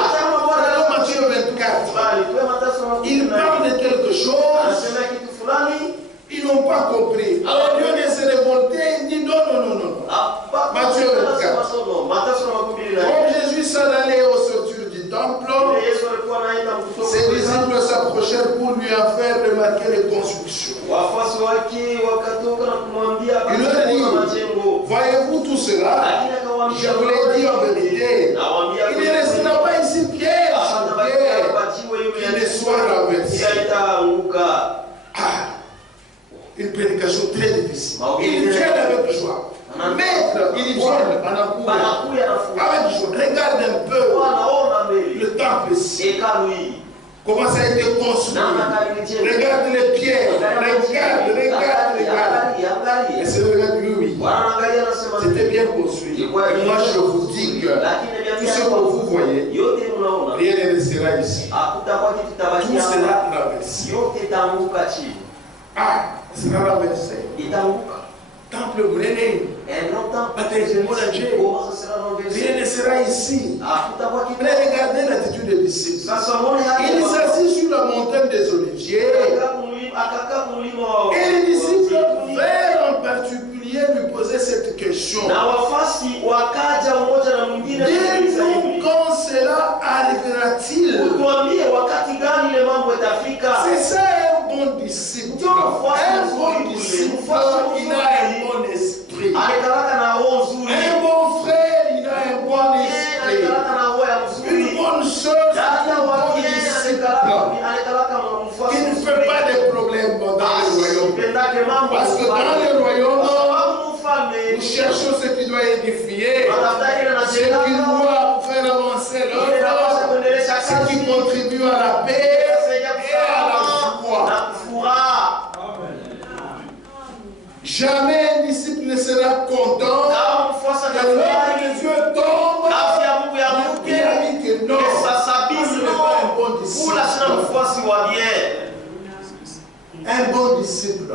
Matthieu 24, il parle de quelque chose, ils n'ont pas compris. Alors, au lieu de se révolter, il dit non. Matthieu 24. Comme Jésus s'en allait au sortir du temple, ses disciples s'approchèrent pour lui en faire remarquer les constructions. Il leur dit, voyez-vous tout cela? Je vous l'ai dit en vérité. Il ne restera pas ici pierre sur pierre qui ne soit renversé. Une prédication très difficile. Il vient avec joie. Maître, il vient en avec joie. Regarde un peu le temple ici. Comment ça a été construit. Regarde les pierres. Regarde. Et c'est le regarde, oui. C'était bien construit. Et moi je vous dis que tout ce que vous voyez, rien ne restera ici. Tout sera renversé. Ah, sera renversé. Temple brûlé. Rien ne sera ici. Mais regardez l'attitude des disciples. Il s'assit sur la montagne des Oliviers. Et les disciples vinrent en particulier lui poser cette question. Dis-nous quand cela arrivera-t-il? C'est ça un bon disciple. Un bon disciple, il a un bon esprit. Un bon frère, il a un bon esprit. Une bonne soeur, c'est un bon disciple. Parce que dans le royaume, nous cherchons ce qui doit édifier, ce qui doit faire avancer l'autre, ce qui contribue à la paix et à la joie. Jamais un disciple ne sera content que l'œuvre de Dieu tombe. Il a dit que non, ce n'est pas un bon disciple. Un bon disciple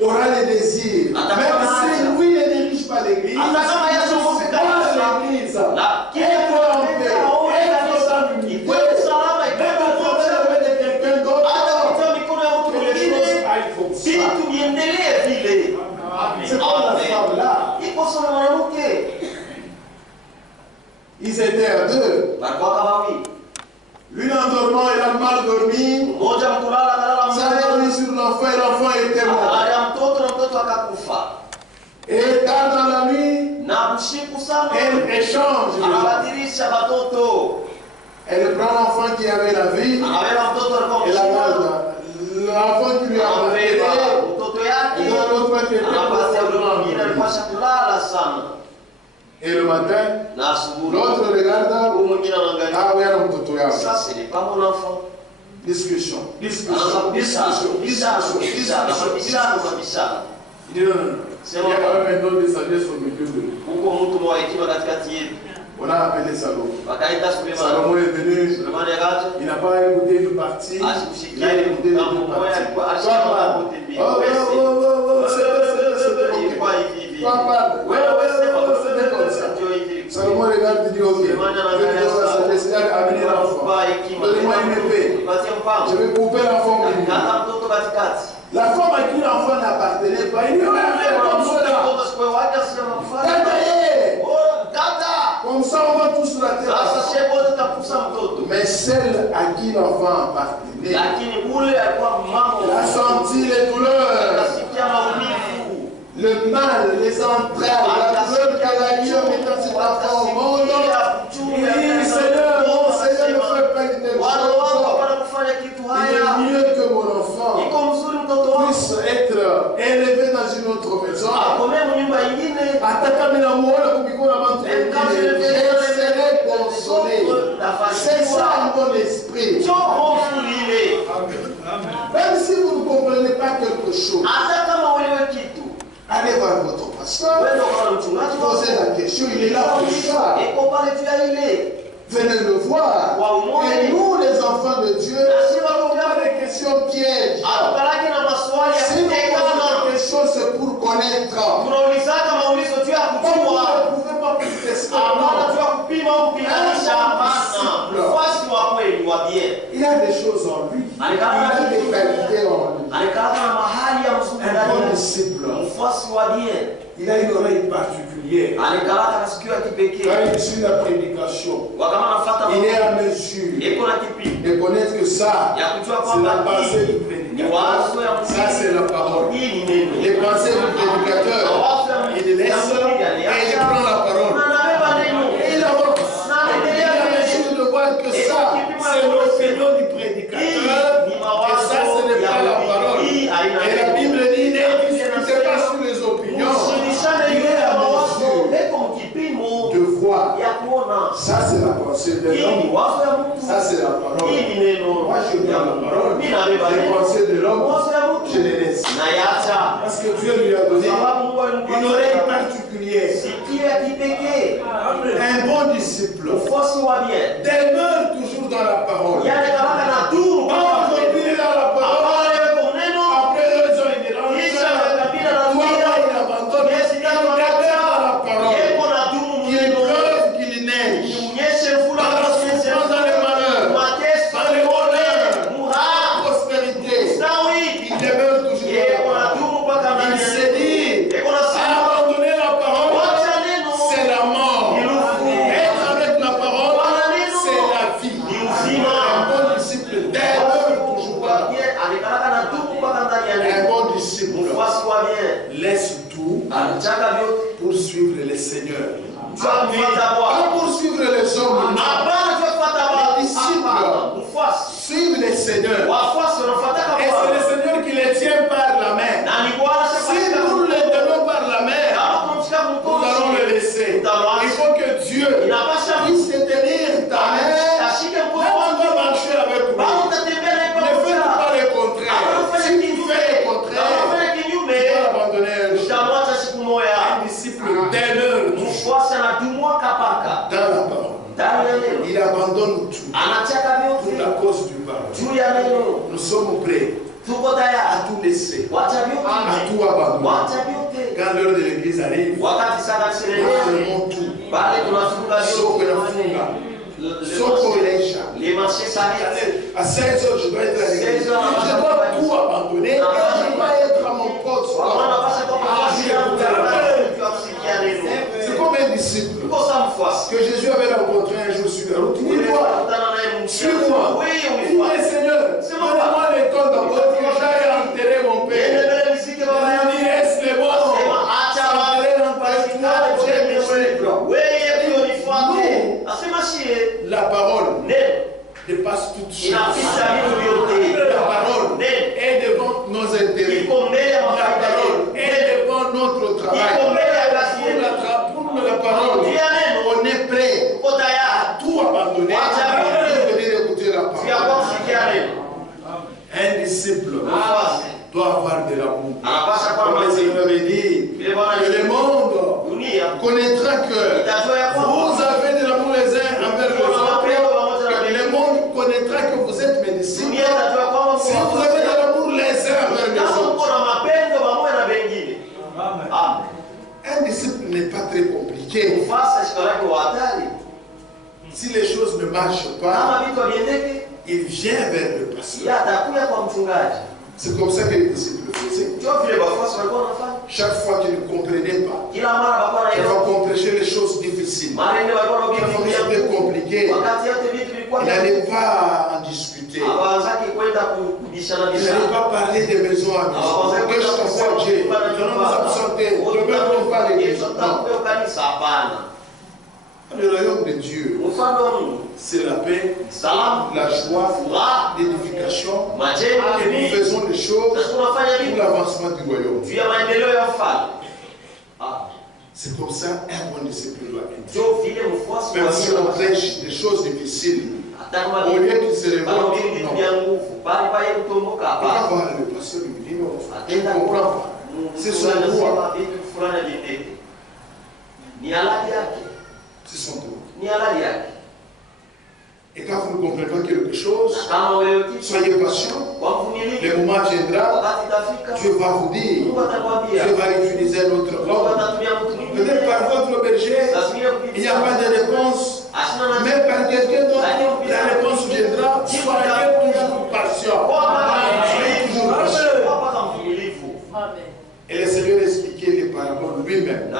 aura les désirs. Même si lui ne dirige pas l'église, il va l'église. Être en paix, être dans l'unité. Même en train de quelqu'un d'autre, que les choses aillent comme ça. C'est pas la femme là. Ils étaient à deux. L'une en dormant, elle a mal dormi. Ça a dormi sur l'enfant et l'enfant était mort. Et tard dans la nuit, elle échange. Elle prend l'enfant qui avait la vie et la garde. L'enfant qui lui a appelé et dans l'autre qui était et le matin, l'autre regarde. Ah oui, ça, ce n'est pas mon enfant. Discussion. Il dit non, il y a quand même un don de sagesse au milieu de nous. On a appelé Salomon. Salomon est venu, il n'a pas écouté une partie, il a écouté les deux parties. Salomon regarde et dit ok, je vais laisser amener l'enfant. Donnez-moi une épée. Je vais couper l'enfant. La femme à qui l'enfant n'appartenait pas, il lui a fait comme cela. Comme ça, on va tous la terre. Mais celle à qui l'enfant appartenait, a senti les douleurs, le mal, les entrailles, la douleur qu'elle a eue en mettant cet enfant au monde. Oui, Seigneur, mon Seigneur ne fait pas une telle chose. Il est mieux que mon enfant puisse être élevé dans une autre maison. Je serai consolé. C'est ça un bon esprit. Même si vous ne comprenez pas quelque chose, allez voir votre pasteur, posez la question, il est là pour ça. Venez le voir. Et nous, les enfants de Dieu, on a des questions pièges. Si vous posez des questions, c'est pour connaître. Vous ne pouvez pas plus tester. Il y a des choses en lui. Il a des qualités en lui. Un bon disciple. Il a une oreille particulière. Quand il suit la prédication, il est à mesure de connaître que ça, c'est la pensée du prédicateur. Ça, c'est la parole. Les pensées du prédicateur, il les laisse et il prend la parole. Et il avance. Il est à mesure de voir que ça, c'est l'opinion du prédicateur. Et ça, ce n'est pas la parole. Et la Bible dit, ne discutez pas sur les opinions. De voir. Ça c'est la pensée de l'homme. Ça c'est la parole. Moi je garde la parole. Les pensées de l'homme, je les laisse. Parce que Dieu lui a donné une oreille particulière. Un bon disciple demeure toujours dans la parole. Aujourd'hui il est dans la parole. Après les gens il est dans il abandonne. Il est dans la parole. Qu'il pleuve, qu'il neige. Dans les malheurs, dans les bonheurs, la prospérité, il demeure toujours dans la parole. Il s'est dit, abandonner la parole, c'est la mort. Être avec la parole, c'est la vie. Un bon disciple demeure toujours là. Un bon disciple laisse tout pour suivre le Seigneur. Pas pour suivre les hommes. Les disciples suivent le Seigneur. Et c'est le Seigneur qui les tient par la main. Nous sommes prêts à tout laisser, à tout abandonner. Quand l'heure de l'église arrive, nous allons tout. Sauf que la fuga. À 16h, je dois être à l'église. Je dois tout abandonner et je dois être à mon poste. C'est comme un disciple que Jésus avait rencontré un jour sur la route. Il dit, suis-moi. Il dit, Seigneur, donne-moi les comptes d'abord que j'aille enterrer mon père. Il dit, laisse-les moi. La parole dépasse toute chose. La parole est devant nos intérêts. La parole est devant notre travail. Pour la parole, on est prêt à tout abandonner pour venir écouter la parole. Un disciple doit avoir de l'amour. Comme le Seigneur avait dit, que le monde connaîtra que vous avez de l'amour les uns envers les autres. Le monde connaîtra que vous êtes mes disciples si vous avez de l'amour les uns envers les autres. Un disciple n'est pas très compliqué. Si les choses ne marchent pas, il vient vers le pasteur. C'est comme ça que les disciples faisaient. Chaque fois qu'ils ne comprenaient pas, ils vont prêcher les choses difficiles. Quand c'était compliqué, ils n'allaient pas en discuter. Ils n'allaient pas parler des maisons à maison. Que je t'envoie Dieu, nous allons nous absenter, ne veux pas les maisons. Le royaume de Dieu, c'est la paix, la joie, l'édification. Et nous faisons les choses pour l'avancement du royaume. C'est comme ça un bon disciple doit être. Même si on prêche des choses difficiles, au lieu qu'il se révolte, non. Pourquoi voir le pasteur lui dit non, je ne comprends pas. C'est son droit. C'est son droit. Et quand vous ne comprenez pas quelque chose, soyez patient. Le moment viendra, Dieu va vous dire, Dieu va utiliser un autre homme. Peut-être par votre berger, il n'y a pas de réponse, mais par quelqu'un d'autre, la réponse viendra. Soyez toujours patient. Soyez toujours patient. Et le Seigneur expliquait les paraboles lui-même. Il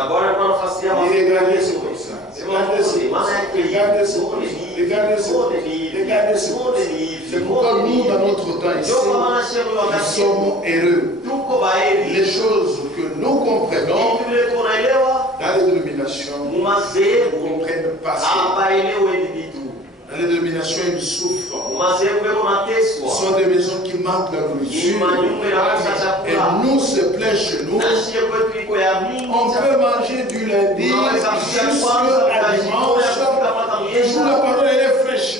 regardait ce comme ça. Regardez ce. C'est pourquoi nous, dans notre temps ici, nous sommes heureux. Les choses que nous comprenons dans les dénominations, nous ne comprennent pas ça. Dans les dénominations, ils souffrent. Ce sont des maisons qui manquent la nourriture. Et nous se plaît chez nous. On peut manger du lundi jusqu'à dimanche. Toujours la parole est fraîche.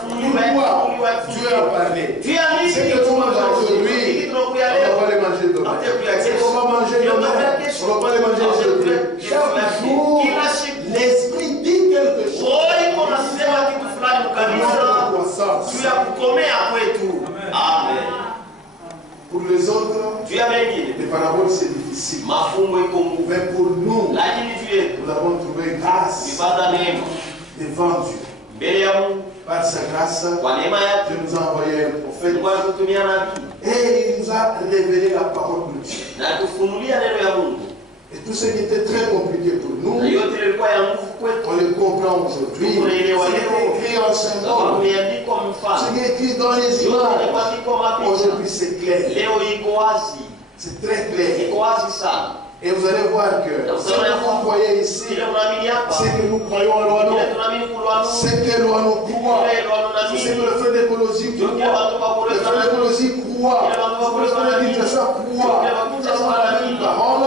Pourquoi Dieu a parlé? C'est que tu manges aujourd'hui, on ne va pas les manger demain. On va manger demain, on ne va pas les manger aujourd'hui. Chaque jour, l'esprit dit quelque chose. Pour les autres, les paraboles c'est difficile. Mais pour nous, nous avons trouvé grâce devant Dieu. Par sa grâce, Dieu nous a envoyé un prophète et il nous a révélé la parole de Dieu. Et tout ce qui était très compliqué pour nous, on le comprend aujourd'hui. Ce qui est écrit en symbole, ce qui est écrit dans les images, aujourd'hui c'est clair. C'est très clair. Et vous allez voir que ce que vous croyez ici, c'est que nous croyons en Loano. C'est que Loano croit. C'est ce que le frère d'écologie croit. Le frère d'écologie croit. Le frère d'éducation croit. Nous avons la même parole.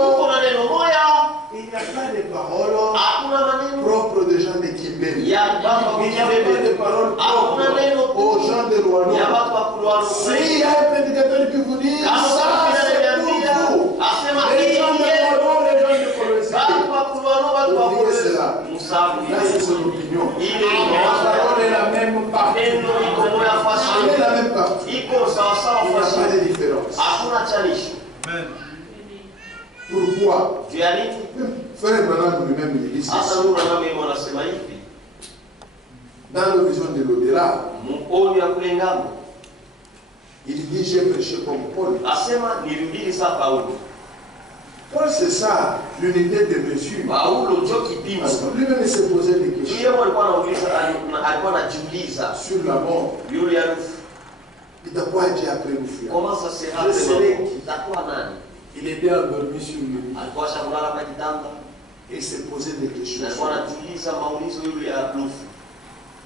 Il n'y a pas de paroles propres des gens de Kimbel. Il n'y a pas de paroles propres aux gens de Loano. S'il y a un prédicateur qui vous dit, ça c'est pour vous. Les gens de Loano, les gens de Colombie. Oubliez cela. Là c'est son opinion. La parole est la même. Neno liko moja fasi. C'est la même partie. Iko sawa sawa Il n'y a fasi. pas de différence. Hakuna chanisho. Pourquoi? Juu ya nini? Frère Branham lui-même il dit Hasa ceci. ndio Branham anasema hivi. Dans l'horizon de l'au-delà, Muonyo ya kule ngambo. il dit j'ai prêché comme Paul. Asema nilihubiri saa Paulo. Paul c'est ça, l'unité de mesure. Paulo ndio kipimo. Parce que lui-même il s'est posé des questions Yeye alikuwa anajiuliza sur la mort. yule harufu. Itakuwaje après le feu? Comment ça sera Je serai qui? itakuwa nani? Il était endormi sur le lit. Alikuwa shakulala kwa kitanda. Et il s'est posé des questions. Alikuwa anajiuliza maulizo yule harufu.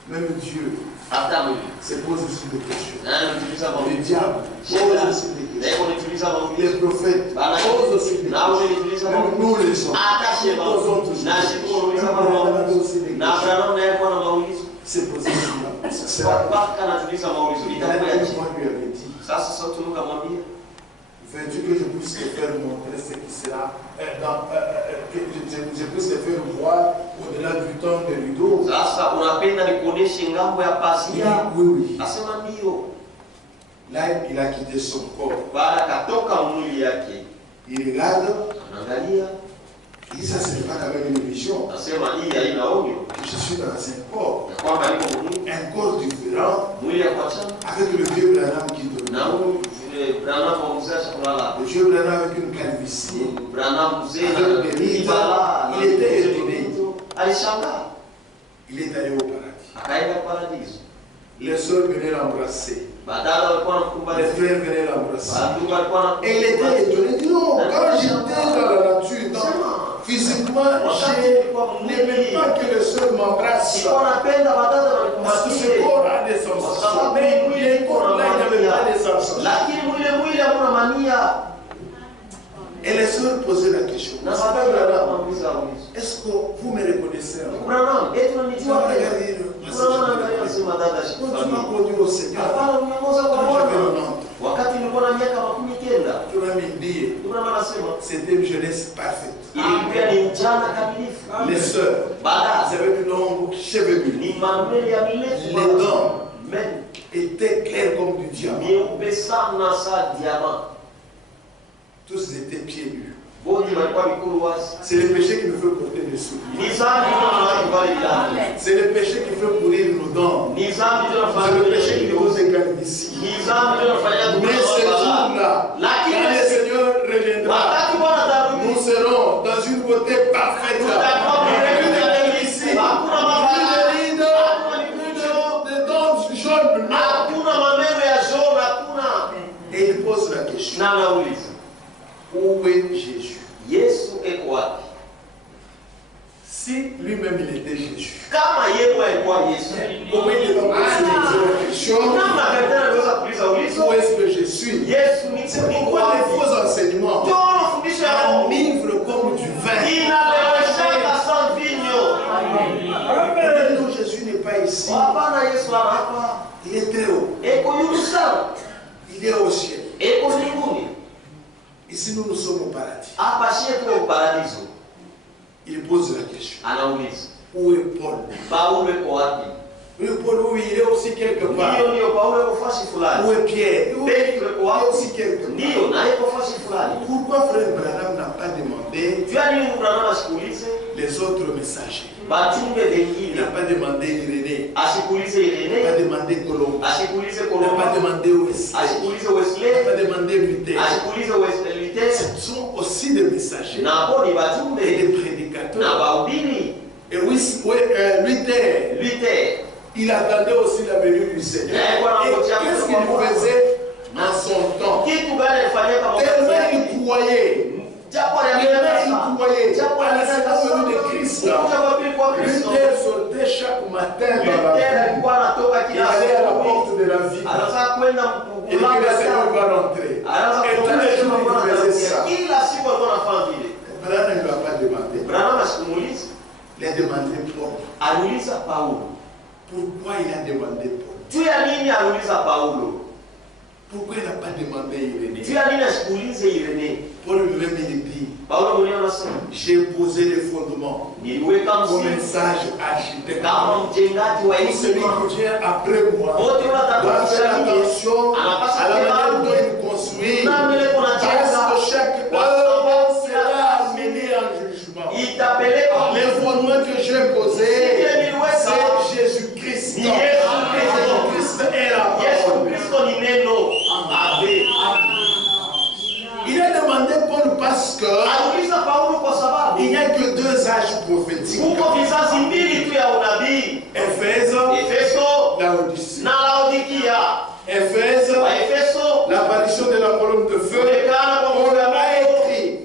Même Dieu Hata Mungu. se pose aussi des questions. Na anajiuliza Le maulizo. diable pose aussi des Na questions. anajiuliza Les maulizo. prophètes posent aussi des Na questions. anajiuliza Même maulizo. nous les hommes Hata shema. posons tous Na des shikuru uliza questions. Même Branham maulizo. aussi des Na questions. Branham naye alikuwa na maulizo. C'est posé sur la ça Kwa sera paka anajiuliza maulizo. Il Itakuwa a je. dit, moi lui avait dit, Sasa sauti nikamwambia, veux-tu que je puisse te faire montrer ce qui sera que je puisse te faire voir au-delà du temps de rideau? sasa unapenda nikuoneshe ngambo ya Il pazia? dit oui, oui. Asema ndio. Là, il a quitté son corps. Baada katoka mwili yake, Il regarde, anaangalia, il dit ça, ce n'est pas quand même une vision. asema hii haina onyo, Je suis dans un corps. na kwamba niko mwili, Un corps différent mwili ya kuachana avec le vieux Branham qui na dormait. huyu vile Branham wa mzee ashakulala, Le vieux Branham avec une calvitie. Branham mzee Avec des rides, ibala, il était étonné. alishangaa, Il est allé au paradis. akaenda paradiso. Les sœurs venaient l'embrasser. Badala walikuwa Les wanakumbana, frères venaient l'embrasser. ndugu alikuwa Et il était étonné. Il dit non, quand j'étais dans la nature, physiquement, je n'aimais pas que les sœurs m'embrassent. Sikuwa napenda badala Parce que ce wanikumbatie. corps a des sensations. Mais les corps là, il n'avait pas des sensations. Lakini mwili hakuna mania. Et les sœurs posaient la question. Na badala wanauliza ulizo. Est-ce que vous me reconnaissez? Branham, eti unanijua Vous pia? regardez le Branham anaangalia sema dada Quand tu m'as shikafanya. conduit au Seigneur, Hapana, uniongoza kwa quand j'avais Bwana. 90, Wakati nilikuwa na miaka 19, tu m'as mis dit, Branham anasema c'était une jeunesse parfaite. ilikuwa ni ujana kamilifu. Les sœurs, Baada elles avaient de longues chevelures. ni manywele ya mirefu. Les dents Men étaient claires comme du diamant. nyeupe sana sa diamant. Tous étaient pieds nus. Wote walikuwa mikono wazi. C'est le péché qui nous fait porter des souliers. Ni zambi ndio tunafanya vile bila. C'est le péché qui fait pourrir nos dents. Ni zambi ndio C'est tunafanya le vile péché qui bila. nous égalise. Ni zambi ndio tunafanya Mais ce jour-là, quand le Seigneur reviendra, wakati Bwana nous atarudi, serons dans une beauté parfaite. Plus de calvitie, plus de rides, plus de dents jaunes, blancs. hakuna maneno ya jona, hakuna. Et il pose la question, Na nauliza, où est Jésus? Yesu eko wapi? Si lui-même il était Jésus, Kama yeye alikuwa Yesu, comment il va poser la question? kama kabisa anaweza kuuliza ulizo, Où est-ce que je suis? Yesu ni C'est pourquoi les faux enseignements ndio fundisho ya Mungu enivrent comme du vin. inaleweshaka sans vinyo. Non, Jésus n'est pas ici. Hapana, Yesu ana hapa, Il est très haut. eko juu sana, Il est au ciel. eko mbinguni. Ici, nous sommes au paradis. Hapa shie tuko paradiso. Il pose la question. Anauliza, Où est Paul? Paulo eko wapi? Oui, Paul, oui, il est aussi quelque part. Ndio Paulo eko fasi fulani. Où est Pierre? Oui, Petro il eko est wapi? aussi quelque part. Ndio na eko fasi fulani. Pourquoi frère Branham n'a pas demandé Jua nini Branham asikuulize les autres messagers? bajumbe Il wengine, n'a pas demandé Irénée. asikuulize Il n'a pas Irene, demandé Colombe. asikuulize Il n'a pas Kolomba, demandé Wesley. asikuulize Il n'a Wesley, pas demandé Luther. asikuulize Wesley, Ce sont aussi des messagers nabo ni et bajumbe des na prédicateurs. bahubiri. Et oui, Luther, Luther il attendait aussi la venue du Seigneur. Et qu'est-ce qu'il faisait en son temps? kitu gani alifanyika kwa Tellement wakati il croyait. japo Tellement aliamini il croyait. japo À la seconde venue de Christ, là, kuja kwa pili kwa Kristo. Luther sortait chaque matin dans la Luther ville. alikuwa anatoka Il kila allait à la asubuhi, porte de la ville. anataka kwenda Il dit que le Seigneur va rentrer. anaanza Et tous les jours, il faisait ça. kila siku alikuwa anafanya vile. Branham ne lui a pas demandé. Branham asikumuuliza, Il a demandé Paul. aliuliza Paulo. Pourquoi il a demandé Paul? Juu ya nini aliuliza Paulo? Pourquoi il n'a pas demandé Irénée? Paul lui-même il dit, j'ai posé les fondements comme un sage architecte. Tout celui qui vient après moi doit faire attention à la manière dont il construit, parce que chaque œuvre sera menée en jugement. Les fondements que j'ai posés, c'est Jésus-Christ. Jésus-Christ est la parole. Il a demandé Paul parce que il n'y a que deux âges prophétiques. Éphèse, Éphèse, l'apparition de la colonne de feu. On a écrit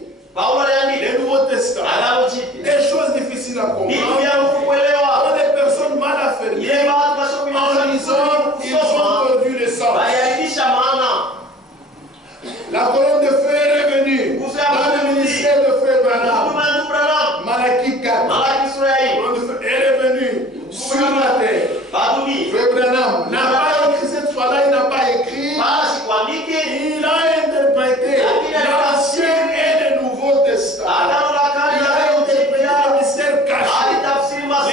le Nouveau Testament. Des choses difficiles à comprendre. Pour les personnes mal affermies, en lisant, ils ont perdu le sens. La colonne de feu est revenue dans le ministère de Frère Branham. Malachie 4. La colonne de feu est revenue sur la terre. Frère Branham n'a pas écrit cette fois-là, il n'a pas écrit. Il a interprété l'Ancien et le Nouveau Testament. Il a interprété le mystère caché,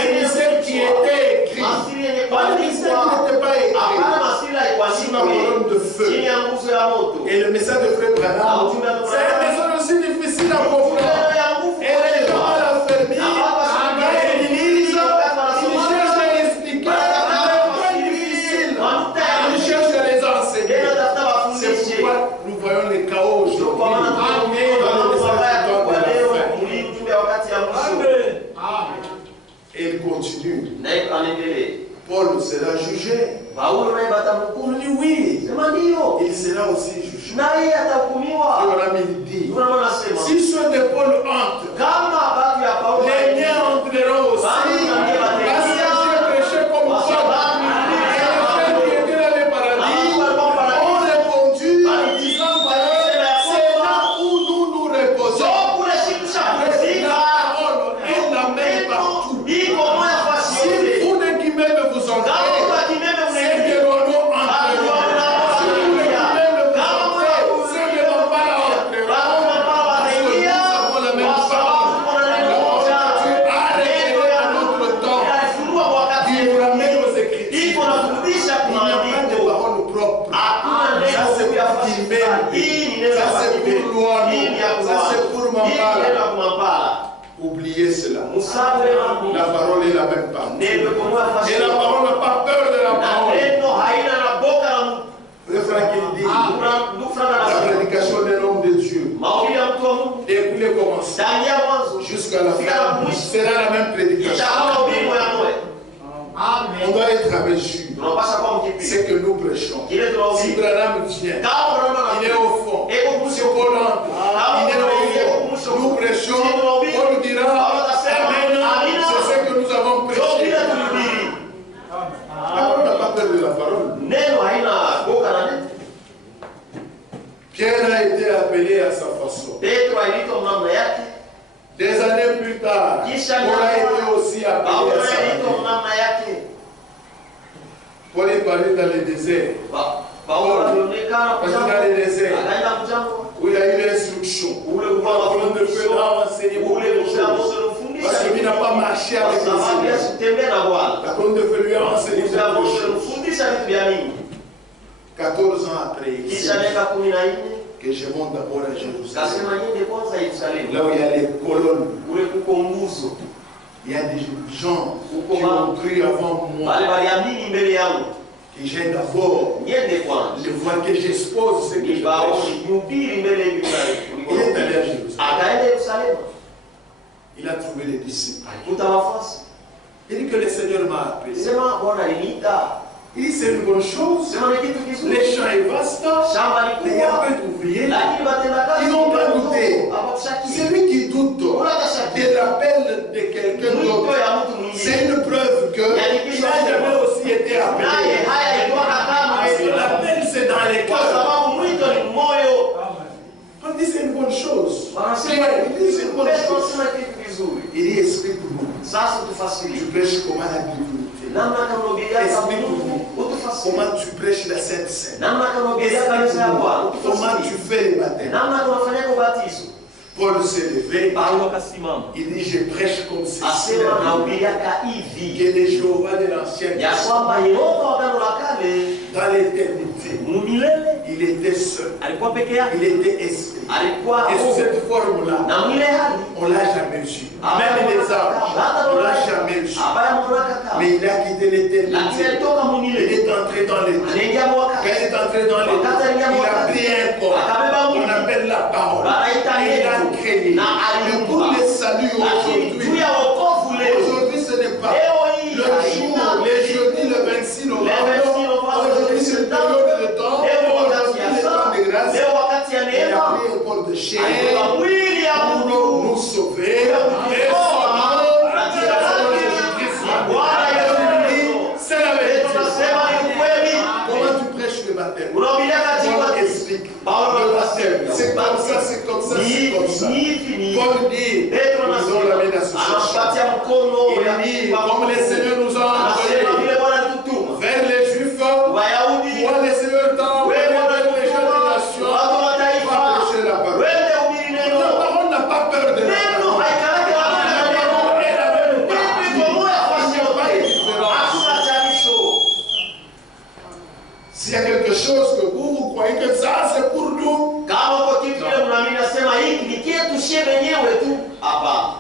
le mystère qui était écrit. Pas le mystère qui n'était pas écrit. Sur la colonne de feu. Et le message de Frère Branham, c'est un message aussi difficile à comprendre. Et les gens à la fermée, quand ils lisent, ils cherchent à expliquer, c'est difficile. Ils cherchent à les enseigner. C'est pourquoi nous voyons les chaos aujourd'hui. Et il continue. Paul sera jugé. On dit oui. Il sera aussi jugé. Il dit, si ceux de Paul entrent, les miens entreront aussi. Parce que j'ai prêché comme Paul. Et les frères qui étaient dans le paradis ont répondu en disant c'est là où nous nous reposons. La parole est la même partout. Si vous ne guillemets vous entrez, c'est que l'on entrera. Si vous ne guillemets vous entrez, c'est que l'on va entrera. Parce que nous avons la même parole. Tu as révélé à notre temps. Il nous ramène aux Écritures. Il n'y a pas de parole propre. Ça c'est pour guillemets. Ça c'est pour loi. Ça c'est pour Mampala. Oubliez cela. La parole est la même parole. Et la parole n'a pas peur de la parole. Le frère qui dit la prédication d'un homme de Dieu, depuis le commencement jusqu'à la fin, sera la même prédication. On doit être avec Dieu. C'est que nous prêchons. Si Branham vient, il est au fond. Si Paul entre, il est au fond. Nous prêchons, Paul dira Amen, c'est ce que nous avons prêché. La parole n'a pas peur de la parole. Pierre a été appelé à sa façon. Des années plus tard, Paul a été aussi appelé à sa façon. Paul est parti dans le désert. Paul dans le désert, où il a eu l'instruction. La colonne de feu a enseigné beaucoup de choses. Parce qu'il n'a pas marché avec les Seigneurs. La colonne de feu lui a enseigné beaucoup de choses. 14 ans après, il s'est que je monte d'abord à Jérusalem. Là où il y a les colonnes. Il y a des gens qui ont cru avant moi. Et j'ai d'abord le voir que j'expose ce que je prêche. Il est allé à Jérusalem. Il a trouvé les disciples. Il dit que le Seigneur m'a appelé. Il dit c'est une bonne chose. Les champs est vaste. Il y a peu d'ouvriers. Ils n'ont pas douté. Celui qui doute de l'appel de quelqu'un d'autre, c'est une preuve que il n'a jamais aussi été appelé. Parce que l'appel c'est dans les cœurs. On dit c'est une bonne chose. Il dit c'est une bonne chose. Il dit explique-nous. Tu prêches comment la divinité. Explique-nous comment tu prêches la Sainte Seine. Comment tu fais les baptêmes? Paul s'est levé. Il dit, je prêche comme ceci. Que les Jéhovah de l'ancienne dans l'éternité, il était seul. Il était esprit. Et sous cette forme-là, on ne l'a jamais vu. Même les anges, on ne l'a jamais vu. Mais il a quitté l'éternité. Il est entré dans l'éternité. Quand il est entré dans l'éternité, il a pris un corps. On appelle la parole. Et il a créé. Et pour les saluts aujourd'hui ce n'est pas le jour, les jeudis, le 26 novembre. Aujourd'hui c'est une période de temps. Aujourd'hui le temps de grâce. Il a pris un corps de chair pour nous sauver. Et c'est la vérité. Comment tu prêches le baptême? Paul explique le baptême. C'est comme ça, c'est comme ça, c'est comme ça. Paul dit, nous avons la même association. Il dit, comme le Seigneur nous a envoyés vers les Juifs, moi le Seigneur t'a envoyé vers les gens des nations pour prêcher la parole. La parole n'a pas peur de la parole. S'il y a quelque chose que vous croyez que ça c'est pour nous,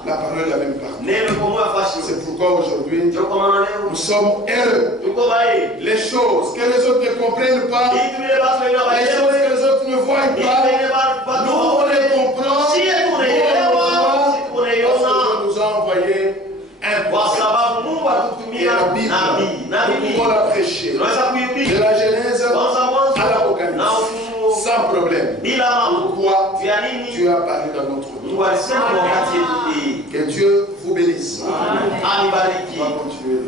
la parole est la même partie. C'est pourquoi aujourd'hui nous sommes heureux. Les choses que les autres ne comprennent pas, les choses que les autres ne voient pas, nous on les comprend. Parce que Dieu nous a envoyé un prophète. Et la Bible, nous pouvons la prêcher. De la Genèse à l'Apocalypse, sans problème. Pourquoi tu as parlé dans notre vie? Que Dieu vous bénisse. On va continuer.